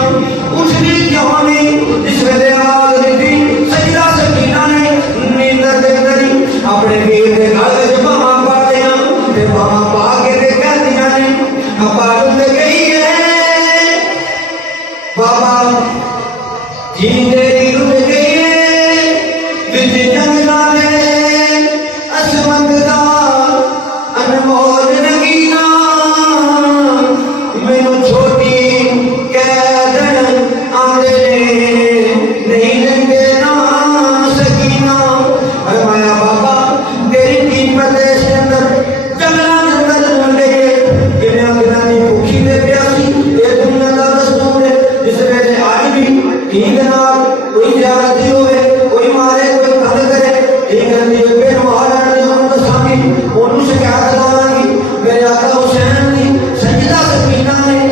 اٹھنی جوانی جس ویلے آواز دی سجدہ سکینہ نے نیندر کے اندر اپنے پیر کے گھر میں ماما پا دیا تے ماما پا کے تے کہہ دیا نے ابا تے گئی ہے بابا جی تیری رک گئی ہے وچ جنگلاں دے عصمت دا انمول نگینا مینوں چھوٹی قید آندے نہیں لنگے نا سکینہ فرمایا بابا تیری تین پردیش کے اندر جنگلاں کے اندر منڈے گنیا گنانی بھوکی دے پیاسی یہ دنیا کا دستور ہے جس ویلے آج بھی ٹھیک نال کوئی زیارتی ہوئے کوئی مارے کوئی قتل کرے ٹھیک ہے یہ پھر مہاراج نے انہوں دساں گی انہوں شکایت لگاں گی میرے آقا حسین نے سجدہ سکینہ نے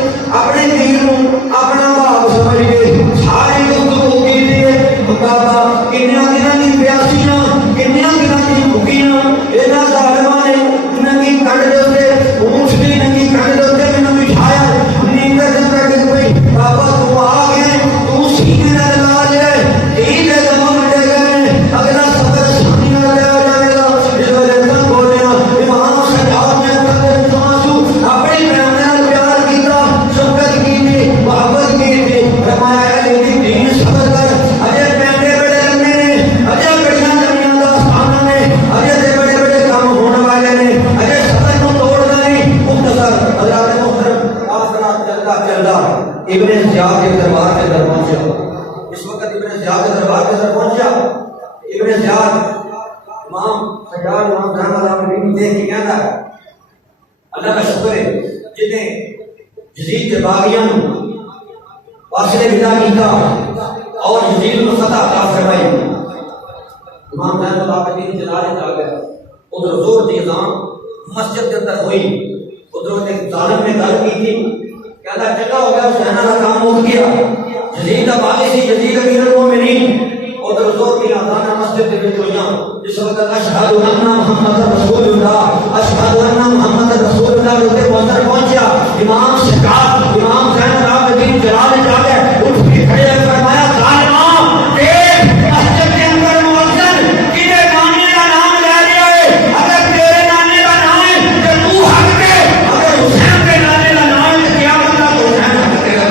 چلتا ابن زیاد کے دربار کے اندر پہنچا. اس وقت ابن زیاد کے دربار کے اندر پہنچا. ابن زیاد امام سجاد امام زمان اللہ علیہ دیکھ کے کہتا ہے اللہ کا شکر ہے جنہیں یزید کے باغیاں فاصلے بدا کیتا اور یزید کو فتح عطا فرمائی. امام زمان اللہ علیہ جلالہ جا گیا. ادھر زور دی اذان مسجد کے اندر ہوئی. ادھر ایک ظالم نے گل کی تھی کہتا چنگا ہو گیا حسین کا کام ہو گیا. یزید کا باغی سی یزید امیر المومنین. ادھر زور دی اذان مسجد کے وچ ہویاں. اس وقت اشہد ان محمد رسول اللہ اشہد ان محمد رسول اللہ روتے منظر پہنچا. امام سجاد امام زین العابدین جلال جا کے اٹھ کے کھڑے ہوئے فرمایا ظالماں دیکھ مسجد کے اندر مؤذن کنے نانے کا نام لے رہا ہے. اگر تیرے نانے کا نام ہے تو تو حق دے. اگر حسین کے نانے کا نام ہے کیا بندہ تو حسین حق دے گا.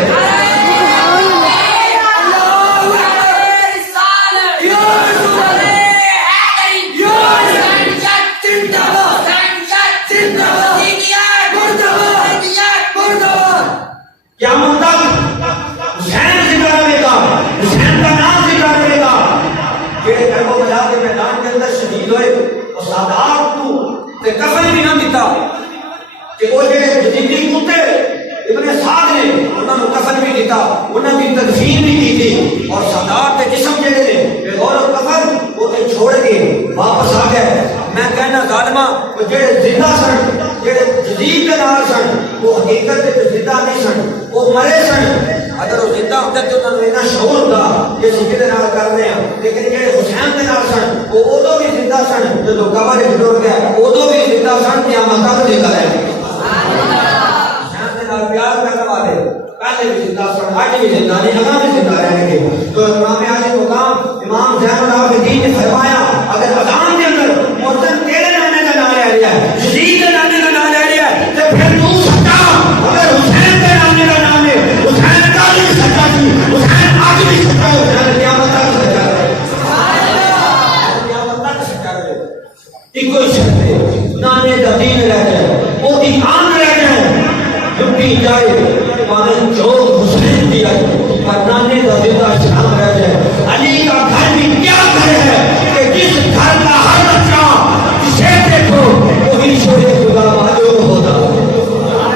کیا مطلب حسین ذکر کرنے کا حسین کا نام ذکر کرنے کا. یہ کربلا کے میدان کے اندر شہید ہوئے اور سادات کو تے کفن بھی نہ دیتا کہ وہ جڑے جدیدی کتے ابن سعد نے انہوں نے کفن بھی دیتا انہوں کی تدفین بھی کی تھی. اور سادات کے جسم جڑے نے بے غور و کفن وہ تے چھوڑ کے واپس آ گئے. میں کہنا ظالماں وہ جڑے زندہ سن جڑے جدید کے نال سن وہ حقیقت تے زندہ نہیں سن وہ مرے سن. اگر وہ زندہ ہوتے تو انہوں نے اتنا شعور ہوتا کہ سکے دے نال کر رہے ہیں. لیکن جڑے حسین دے نال سن وہ ادو بھی زندہ سن جب قبر وچ ٹر گیا ادو بھی زندہ سن قیامت تک زندہ رہے. حسین دے نال پیار کرنے والے پہلے بھی زندہ سن آج بھی زندہ نہیں اگاں بھی زندہ رہیں گے. تو امام عالی مقام امام زین العابدین نے فرمایا اگر اذان کے اندر مؤذن تیرے نانے کا نام لے رہا ہے یزید کے نانے کا نام لے رہا ہے تو پھر تو سچا. اگر حسین کے نانے کا نام ہے حسین کا بھی سچا تھی حسین آج بھی سچا ہے. حسین قیامت تک سچا ہے. قیامت تک سچا ہے. ایک کوئی شرط ہے نانے کا دین رہ جائے وہ دی آن رہ جائے لٹی جائے مانے جو حسین دیا پر نانے کا زندہ شام رہ جائے. علی کا گھر بھی کیا گھر ہے کہ جس گھر کا ہر بچہ جسے دیکھو وہی شوہے خدا معلوم ہوتا.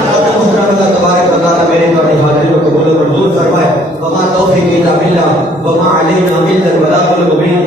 اللہ تبارک و تعالی میرے اور حاضرین کو قبول و منظور فرمائے. وما توفیق الا باللہ وما علینا الا البلاغ المبین.